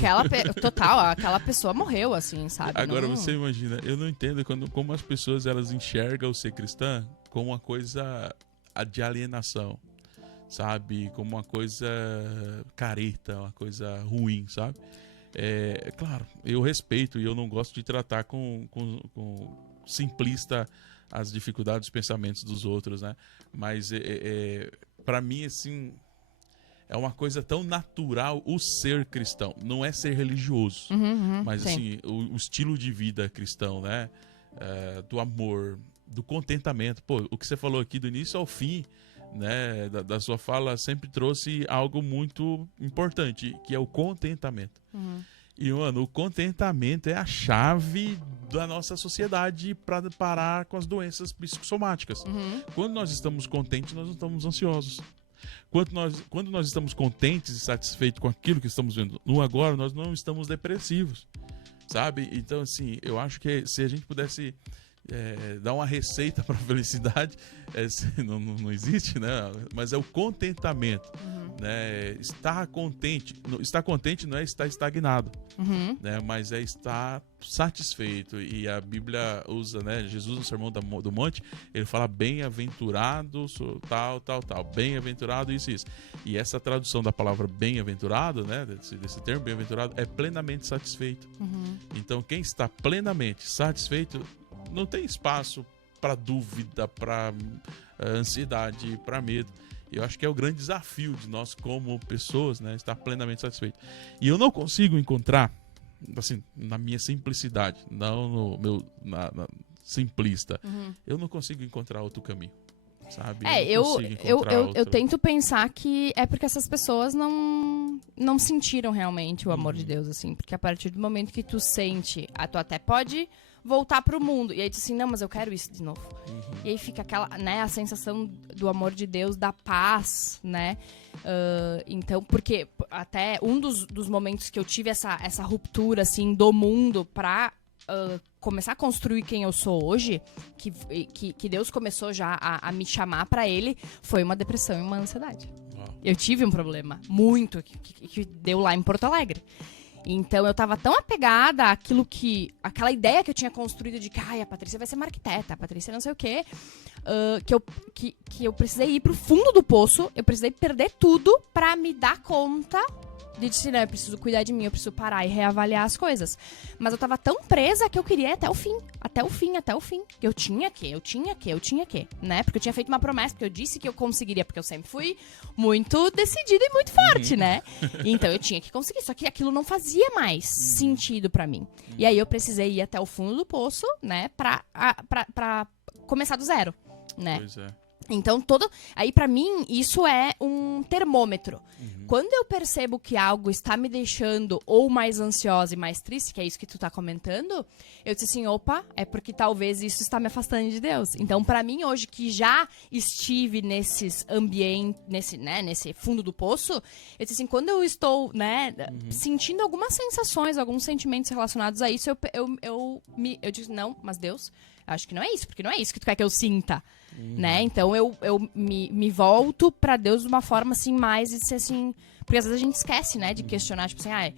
Total, aquela pessoa morreu, assim, sabe? Agora, você imagina, eu não entendo como as pessoas, elas enxergam o ser cristã como uma coisa de alienação, sabe? Como uma coisa careta, uma coisa ruim, sabe? Claro, eu respeito e eu não gosto de tratar com simplista as dificuldades, os pensamentos dos outros, né? Mas para mim, assim, é uma coisa tão natural o ser cristão. Não é ser religioso, mas sim. Assim, o estilo de vida cristão, né? Do amor, do contentamento. Pô, o que você falou aqui do início ao fim, né, da sua fala, sempre trouxe algo muito importante, que é o contentamento. E, mano, o contentamento é a chave da nossa sociedade para parar com as doenças psicossomáticas. Quando nós estamos contentes, nós não estamos ansiosos. Quando nós estamos contentes e satisfeitos com aquilo que estamos vendo no agora, nós não estamos depressivos, sabe? Então, assim, eu acho que se a gente pudesse dar uma receita para a felicidade, não existe, né? Mas é o contentamento, né? Estar contente não é estar estagnado, né? Mas é estar satisfeito. E a Bíblia usa, né? Jesus no Sermão do Monte, ele fala bem-aventurado, tal, bem-aventurado, isso. E essa tradução da palavra bem-aventurado, né? Desse termo bem-aventurado, é plenamente satisfeito. Então, quem está plenamente satisfeito não tem espaço para dúvida, para ansiedade, para medo. Eu acho que é o grande desafio de nós como pessoas, né, estar plenamente satisfeito. E eu não consigo encontrar, assim, na minha simplicidade, não no meu simplista, eu não consigo encontrar outro caminho, sabe? Eu tento pensar que é porque essas pessoas não sentiram realmente o amor de Deus, assim, porque a partir do momento que tu sente, tu até pode voltar pro mundo. E aí tu assim, não, mas eu quero isso de novo. E aí fica aquela, né, a sensação do amor de Deus, da paz, né? Então, porque até um dos momentos que eu tive essa ruptura, assim, do mundo pra começar a construir quem eu sou hoje, que Deus começou já a me chamar pra ele, foi uma depressão e uma ansiedade. Eu tive um problema muito que deu lá em Porto Alegre. Então eu tava tão apegada aquela ideia que eu tinha construído de que a Patrícia vai ser uma arquiteta, a Patrícia não sei o quê, que eu precisei ir pro fundo do poço, eu precisei perder tudo pra me dar conta de dizer, eu preciso cuidar de mim, eu preciso parar e reavaliar as coisas. Mas eu tava tão presa que eu queria ir até o fim. Eu tinha que, né? Porque eu tinha feito uma promessa, porque eu disse que eu conseguiria, porque eu sempre fui muito decidida e muito forte, né? Então eu tinha que conseguir, só que aquilo não fazia mais sentido pra mim. E aí eu precisei ir até o fundo do poço, né? Pra começar do zero, né? Pois é. Então, aí pra mim, isso é um termômetro. Quando eu percebo que algo está me deixando ou mais ansiosa e mais triste, que é isso que tu tá comentando, eu disse assim, opa, é porque talvez isso está me afastando de Deus. Então, pra mim, hoje, que já estive nesses ambientes, nesse fundo do poço, eu disse assim, quando eu estou, né, sentindo algumas sensações, alguns sentimentos relacionados a isso, eu disse, não, mas Deus, acho que não é isso, porque não é isso que tu quer que eu sinta. Né? Então eu me volto pra Deus de uma forma assim, mais de ser assim. Porque às vezes a gente esquece, né? De questionar, tipo assim,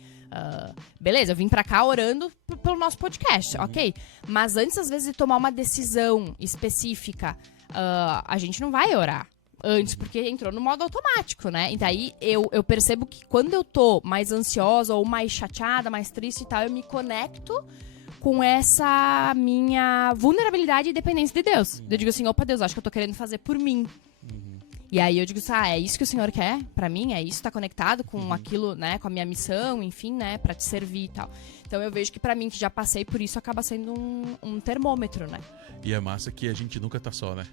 beleza, eu vim pra cá orando pelo nosso podcast, ok. Mas antes, às vezes, de tomar uma decisão específica, a gente não vai orar antes, porque entrou no modo automático, né? E daí eu percebo que quando eu tô mais ansiosa ou mais chateada, mais triste e tal, eu me conecto com essa minha vulnerabilidade e dependência de Deus. Eu digo assim, opa, Deus, acho que eu tô querendo fazer por mim. E aí eu digo assim, é isso que o Senhor quer pra mim? É isso? Tá conectado com aquilo, né? Com a minha missão, enfim, né? Pra te servir e tal. Então eu vejo que pra mim, que já passei por isso, acaba sendo um termômetro, né? E é massa que a gente nunca tá só, né?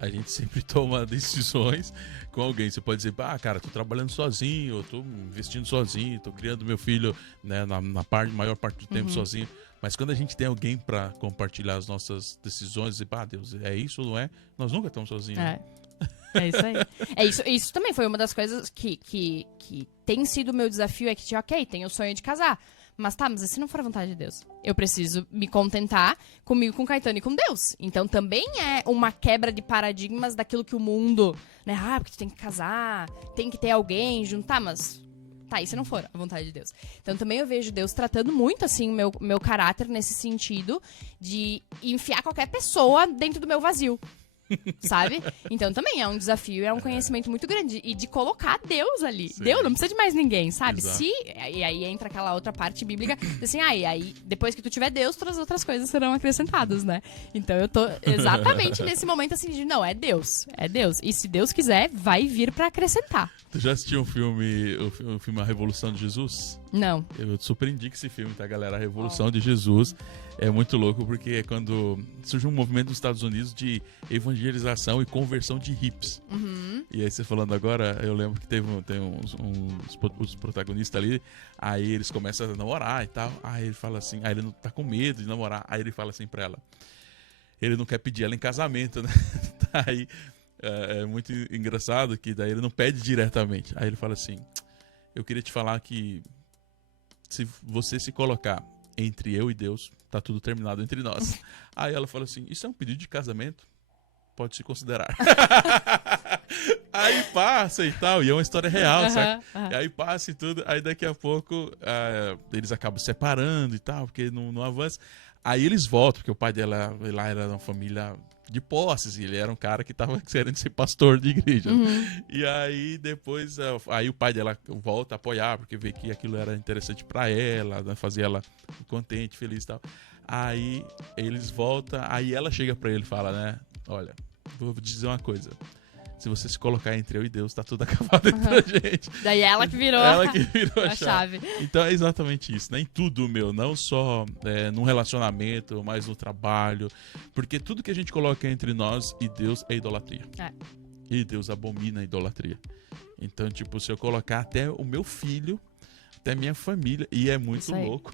A gente sempre toma decisões com alguém. Você pode dizer, cara, tô trabalhando sozinho, eu tô investindo sozinho, tô criando meu filho, né, na maior parte do tempo sozinho. Mas quando a gente tem alguém para compartilhar as nossas decisões, dizer, Deus, é isso ou não é? Nós nunca estamos sozinhos. É isso aí. Isso também foi uma das coisas que tem sido o meu desafio, é que, ok, tenho o sonho de casar. Mas e se não for a vontade de Deus? Eu preciso me contentar comigo, com o Caetano e com Deus. Então também é uma quebra de paradigmas daquilo que o mundo, né? Porque tu tem que casar, tem que ter alguém, juntar, mas e se não for a vontade de Deus? Então também eu vejo Deus tratando muito, assim, meu caráter nesse sentido de enfiar qualquer pessoa dentro do meu vazio. Sabe? Então também é um desafio, é um conhecimento muito grande. E de colocar Deus ali. Sim. Deus não precisa de mais ninguém, sabe? E aí entra aquela outra parte bíblica, assim, e aí depois que tu tiver Deus, todas as outras coisas serão acrescentadas, né? Então eu tô exatamente nesse momento assim de, não, é Deus. É Deus. E se Deus quiser, vai vir pra acrescentar. Tu já assistiu o filme A Revolução de Jesus? Não. Eu super indico esse filme, tá, galera? A Revolução de Jesus. É muito louco porque é quando surge um movimento nos Estados Unidos de evangelização e conversão de hippies. E aí você falando agora, eu lembro que tem os protagonistas ali, aí eles começam a namorar e tal, aí ele fala assim, aí ele não tá com medo de namorar, aí ele fala assim pra ela, ele não quer pedir ela em casamento, né? Aí é muito engraçado que daí ele não pede diretamente, aí ele fala assim, eu queria te falar que se você se colocar entre eu e Deus, tá tudo terminado entre nós. Aí ela fala assim, isso é um pedido de casamento? Pode se considerar. Aí passa e tal, e é uma história real, sabe? E aí passa e tudo, aí daqui a pouco eles acabam se separando e tal, porque não avança. Aí eles voltam, porque o pai dela lá era uma família de posses, e ele era um cara que tava querendo ser pastor de igreja. E aí depois, aí o pai dela volta a apoiar, porque vê que aquilo era interessante pra ela, né, fazia ela contente, feliz e tal. Aí eles voltam, aí ela chega pra ele e fala, né, olha, vou dizer uma coisa, se você se colocar entre eu e Deus, tá tudo acabado entre a gente. Daí ela que virou a chave. Então é exatamente isso, né? Em tudo, não só num relacionamento, mas no trabalho. Porque tudo que a gente coloca entre nós e Deus é idolatria. E Deus abomina a idolatria. Então, tipo, se eu colocar até o meu filho, até minha família, e é muito louco.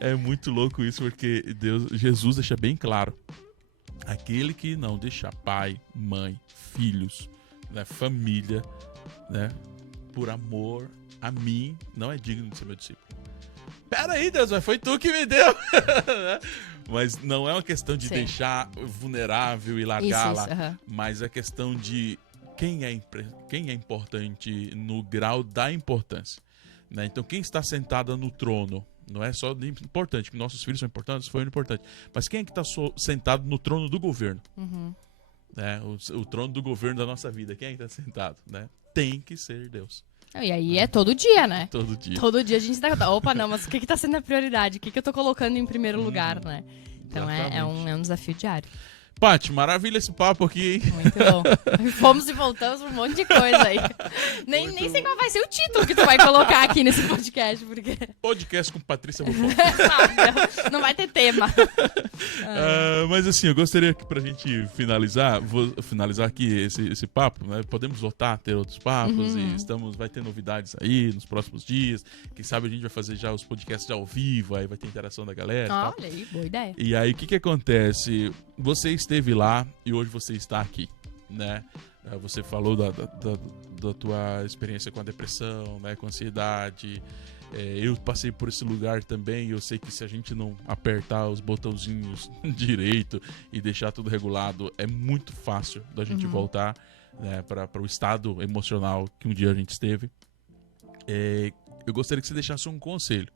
É muito louco isso, porque Jesus deixa bem claro. Aquele que não deixa pai, mãe, filhos, né, família, né, por amor a mim, não é digno de ser meu discípulo. Pera aí, Deus, mas foi tu que me deu. Mas não é uma questão de deixar vulnerável e largar lá, mas é questão de quem é importante no grau da importância. Né? Então, quem está sentada no trono, não é só importante, que nossos filhos são importantes, foi importante, mas quem é que está sentado no trono do governo? Né? O trono do governo da nossa vida, quem é que está sentado? Né? Tem que ser Deus. E aí é todo dia, né? Todo dia. Todo dia a gente dá conta. Opa, não, mas o que tá sendo a prioridade? O que eu tô colocando em primeiro lugar, né? Então é um desafio diário. Paty, maravilha esse papo aqui, hein? Muito bom. Fomos e voltamos um monte de coisa aí. Nem sei qual vai ser o título que tu vai colocar aqui nesse podcast, porque... Podcast com Patrícia Buffon. Não vai ter tema. Mas assim, eu gostaria que pra gente finalizar, vou finalizar aqui esse papo, né? Podemos voltar a ter outros papos e vai ter novidades aí nos próximos dias. Quem sabe a gente vai fazer já os podcasts ao vivo, aí vai ter interação da galera. Olha aí, boa ideia. E aí, o que acontece? Você esteve lá e hoje você está aqui, né? Você falou da tua experiência com a depressão, né? Com a ansiedade. Eu passei por esse lugar também e eu sei que se a gente não apertar os botãozinhos direito e deixar tudo regulado, é muito fácil da gente voltar, né, para o estado emocional que um dia a gente esteve. Eu gostaria que você deixasse um conselho,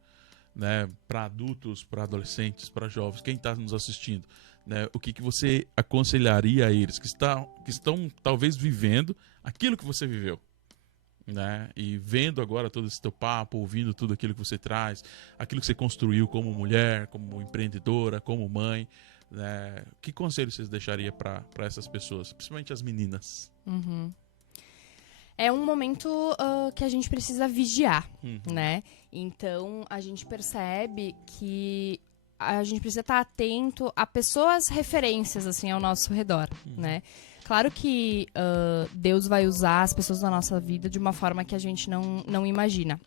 né, para adultos, para adolescentes, para jovens, quem está nos assistindo. Né, o que você aconselharia a eles que estão talvez vivendo aquilo que você viveu, né, e vendo agora todo esse teu papo, ouvindo tudo aquilo que você traz, aquilo que você construiu como mulher, como empreendedora, como mãe, né, que conselho vocês deixariam para essas pessoas, principalmente as meninas? É um momento que a gente precisa vigiar, né? Então a gente percebe que a gente precisa estar atento a pessoas referências, assim, ao nosso redor, né? Claro que Deus vai usar as pessoas na nossa vida de uma forma que a gente não imagina.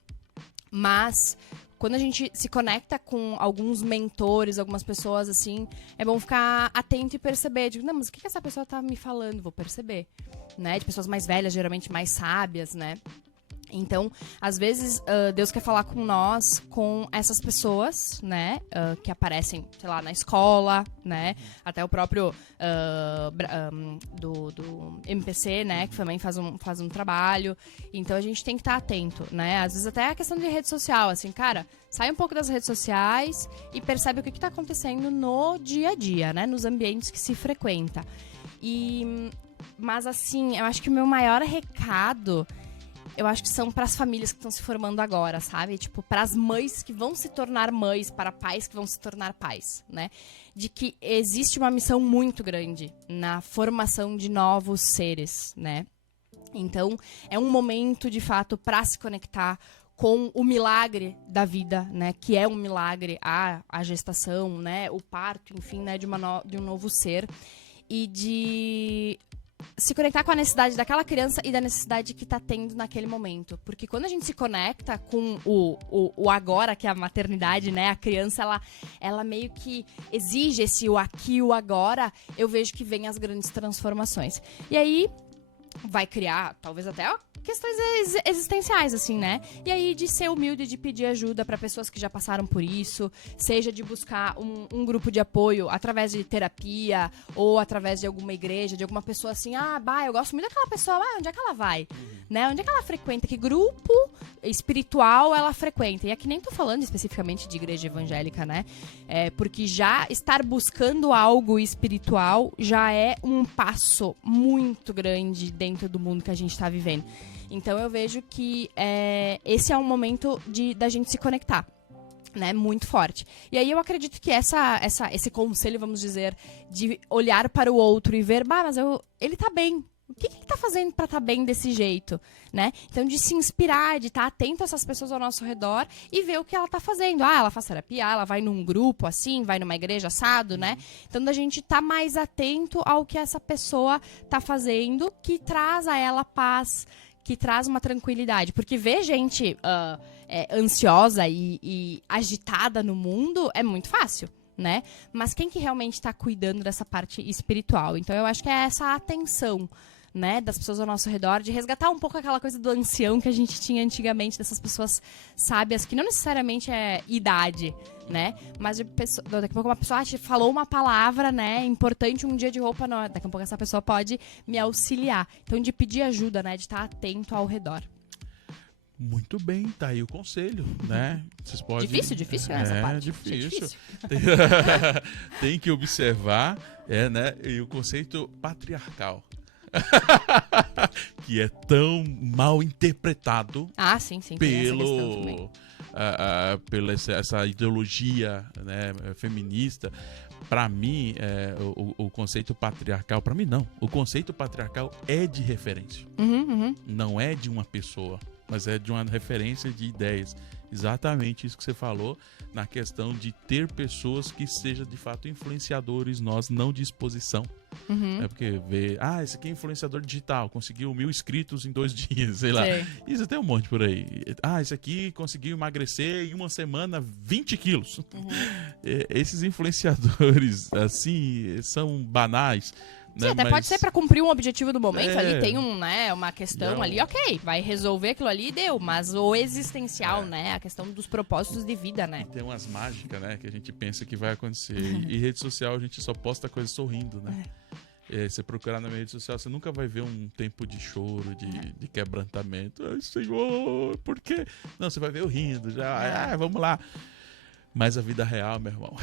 Mas, quando a gente se conecta com alguns mentores, algumas pessoas, assim, é bom ficar atento e perceber. Não, mas o que essa pessoa tá me falando? Vou perceber, né? De pessoas mais velhas, geralmente mais sábias, né? Então, às vezes, Deus quer falar com nós, com essas pessoas, né, que aparecem, sei lá, na escola, né, até o próprio do MPC, né, que também faz um trabalho. Então, a gente tem que estar atento, né, às vezes até a questão de rede social, assim, cara, sai um pouco das redes sociais e percebe o que está acontecendo no dia a dia, né, nos ambientes que se frequenta. Mas, assim, eu acho que o meu maior recado... Eu acho que são para as famílias que estão se formando agora, sabe? Tipo, para as mães que vão se tornar mães, para pais que vão se tornar pais, né? De que existe uma missão muito grande na formação de novos seres, né? Então, é um momento, de fato, para se conectar com o milagre da vida, né? Que é um milagre, a gestação, né? O parto, enfim, né? De um novo ser. E de... se conectar com a necessidade daquela criança e da necessidade que tá tendo naquele momento. Porque quando a gente se conecta com o agora, que é a maternidade, né? A criança, ela meio que exige o aqui e o agora. Eu vejo que vem as grandes transformações. E aí, vai criar, talvez até questões existenciais, assim, né? E aí, de ser humilde, de pedir ajuda para pessoas que já passaram por isso, seja de buscar um grupo de apoio através de terapia ou através de alguma igreja, de alguma pessoa assim, eu gosto muito daquela pessoa, onde é que ela vai? Né? Onde é que ela frequenta? Que grupo espiritual ela frequenta? E aqui nem tô falando especificamente de igreja evangélica, né? Porque já estar buscando algo espiritual já é um passo muito grande dentro do mundo que a gente tá vivendo. Então eu vejo que esse é um momento da gente se conectar, né, muito forte. E aí eu acredito que esse conselho, vamos dizer, de olhar para o outro e ver, mas ele tá bem. O que ele tá fazendo pra estar bem desse jeito, né? Então, de se inspirar, de estar atento a essas pessoas ao nosso redor e ver o que ela tá fazendo. Ela faz terapia, ela vai num grupo assim, vai numa igreja assado, né? Então, da gente tá mais atento ao que essa pessoa tá fazendo, que traz a ela paz, que traz uma tranquilidade. Porque ver gente ansiosa e agitada no mundo é muito fácil, né? Mas quem que realmente está cuidando dessa parte espiritual? Então, eu acho que é essa atenção, né, das pessoas ao nosso redor, de resgatar um pouco aquela coisa do ancião que a gente tinha antigamente, dessas pessoas sábias, que não necessariamente é idade, né, mas daqui a pouco uma pessoa te falou uma palavra, né, importante, um dia de roupa, não, daqui a pouco essa pessoa pode me auxiliar. Então, de pedir ajuda, né, de estar atento ao redor. Muito bem, tá aí o conselho, né? Vocês podem... Difícil essa parte. Difícil. Tem que observar, né? E o conceito patriarcal, que é tão mal interpretado sim, pela essa ideologia, né, feminista. Para mim, o conceito patriarcal, para mim não. O conceito patriarcal é de referência. Não é de uma pessoa, mas é de uma referência de ideias. Exatamente isso que você falou, na questão de ter pessoas que sejam de fato influenciadores, nós não de exposição. É porque vê, esse aqui é influenciador digital, conseguiu 1000 inscritos em 2 dias, sei lá. Isso tem um monte por aí. Esse aqui conseguiu emagrecer em uma semana 20 quilos. Esses influenciadores, assim, são banais. Sim, até pode ser para cumprir um objetivo do momento, ali tem uma questão ali, ok, vai resolver aquilo ali e deu, mas o existencial, né, a questão dos propósitos de vida, né. Tem umas mágicas, né, que a gente pensa que vai acontecer, e rede social a gente só posta coisa sorrindo, né. Você procurar na minha rede social, você nunca vai ver um tempo de choro, de quebrantamento. Ai, Senhor, por quê? Não, você vai ver eu rindo já, vamos lá. Mas a vida real, meu irmão.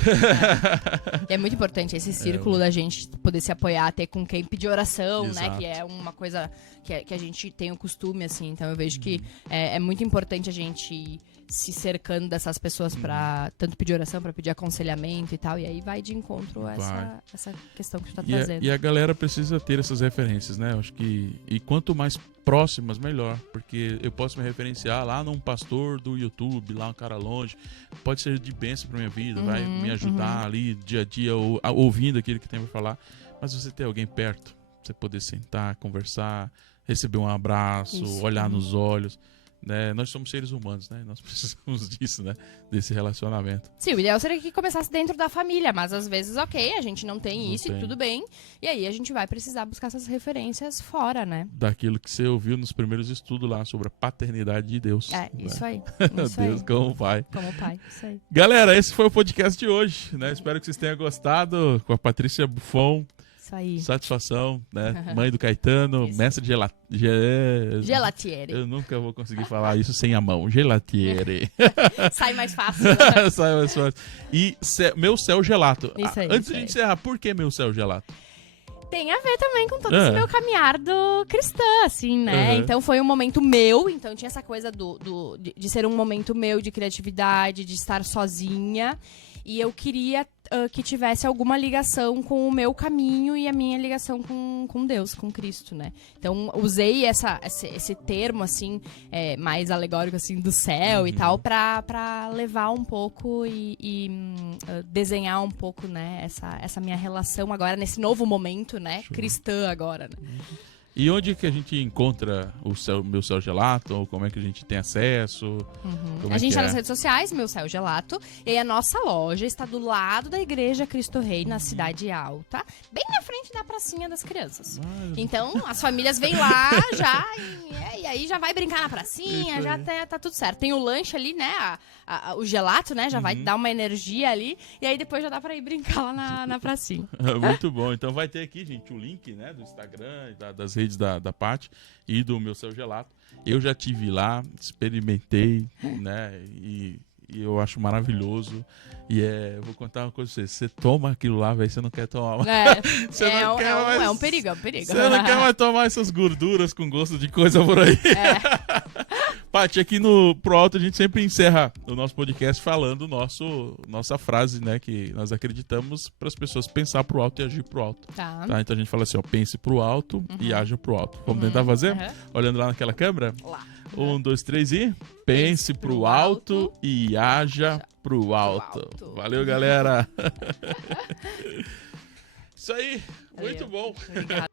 É muito importante esse círculo da gente poder se apoiar, ter com quem pedir oração, né? Que é uma coisa que a gente tem o costume, assim. Então eu vejo que é muito importante a gente se cercando dessas pessoas para tanto pedir oração, para pedir aconselhamento e tal. E aí vai de encontro a essa questão que tu tá trazendo. E a galera precisa ter essas referências, né? Eu acho que... E quanto mais próximas, melhor. Porque eu posso me referenciar lá num pastor do YouTube, lá um cara longe. Pode ser de bênção pra minha vida, vai me ajudar ali dia a dia, ouvindo aquilo que tem pra falar. Mas você ter alguém perto, você poder sentar, conversar, receber um abraço, olhar nos olhos... Né? Nós somos seres humanos, né? Nós precisamos disso, né? Desse relacionamento. Sim, o ideal seria que começasse dentro da família, mas às vezes, ok, a gente não tem isso e tudo bem. E aí a gente vai precisar buscar essas referências fora, né? Daquilo que você ouviu nos primeiros estudos lá sobre a paternidade de Deus. Isso aí. Deus como pai. Como pai, isso aí. Galera, esse foi o podcast de hoje, né? Espero que vocês tenham gostado com a Patrícia Buffon. Aí. Satisfação, né? Mãe do Caetano, mestre gelatiere. Eu nunca vou conseguir falar isso sem a mão. Gelatiere. Sai mais fácil. Né? Sai mais fácil. E meu céu gelato. Isso aí, antes de encerrar, por que meu céu gelato? Tem a ver também com todo esse meu caminhar do cristã, assim, né? Então foi um momento meu, então tinha essa coisa de ser um momento meu de criatividade, de estar sozinha. E eu queria que tivesse alguma ligação com o meu caminho e a minha ligação com Deus, com Cristo, né? Então, usei esse termo, assim, mais alegórico, assim, do céu e tal, pra levar um pouco e desenhar um pouco, né, essa minha relação agora, nesse novo momento, né, cristã agora, né? E onde que a gente encontra Meu Céu Gelato? Ou como é que a gente tem acesso? A gente tá nas redes sociais, Meu Céu Gelato. E aí a nossa loja está do lado da Igreja Cristo Rei, na Cidade Alta. Bem na frente da pracinha das crianças. Então, as famílias vêm lá já e aí já vai brincar na pracinha, já tá tudo certo. Tem o lanche ali, né? O gelato, né? Já vai dar uma energia ali. E aí depois já dá pra ir brincar lá na pracinha. Muito bom. Então vai ter aqui, gente, o link, né? Do Instagram, das redes da Paty e do Meu Céu Gelato. Eu já tive lá, experimentei, né? E eu acho maravilhoso. E eu vou contar uma coisa pra você. Você toma aquilo lá, velho, você não quer tomar mais. É um perigo. Você não quer mais tomar essas gorduras com gosto de coisa por aí. Paty, aqui no Pro Alto a gente sempre encerra o nosso podcast falando nossa frase, né? Que nós acreditamos para as pessoas pensar pro alto e agir pro alto. Tá? Então a gente fala assim, ó, pense pro alto e haja pro alto. Vamos tentar fazer? Olhando lá naquela câmera? Lá. 1, 2, 3 e... Pense pro alto e haja pro alto. Valeu, galera! Isso aí, muito bom! Obrigada.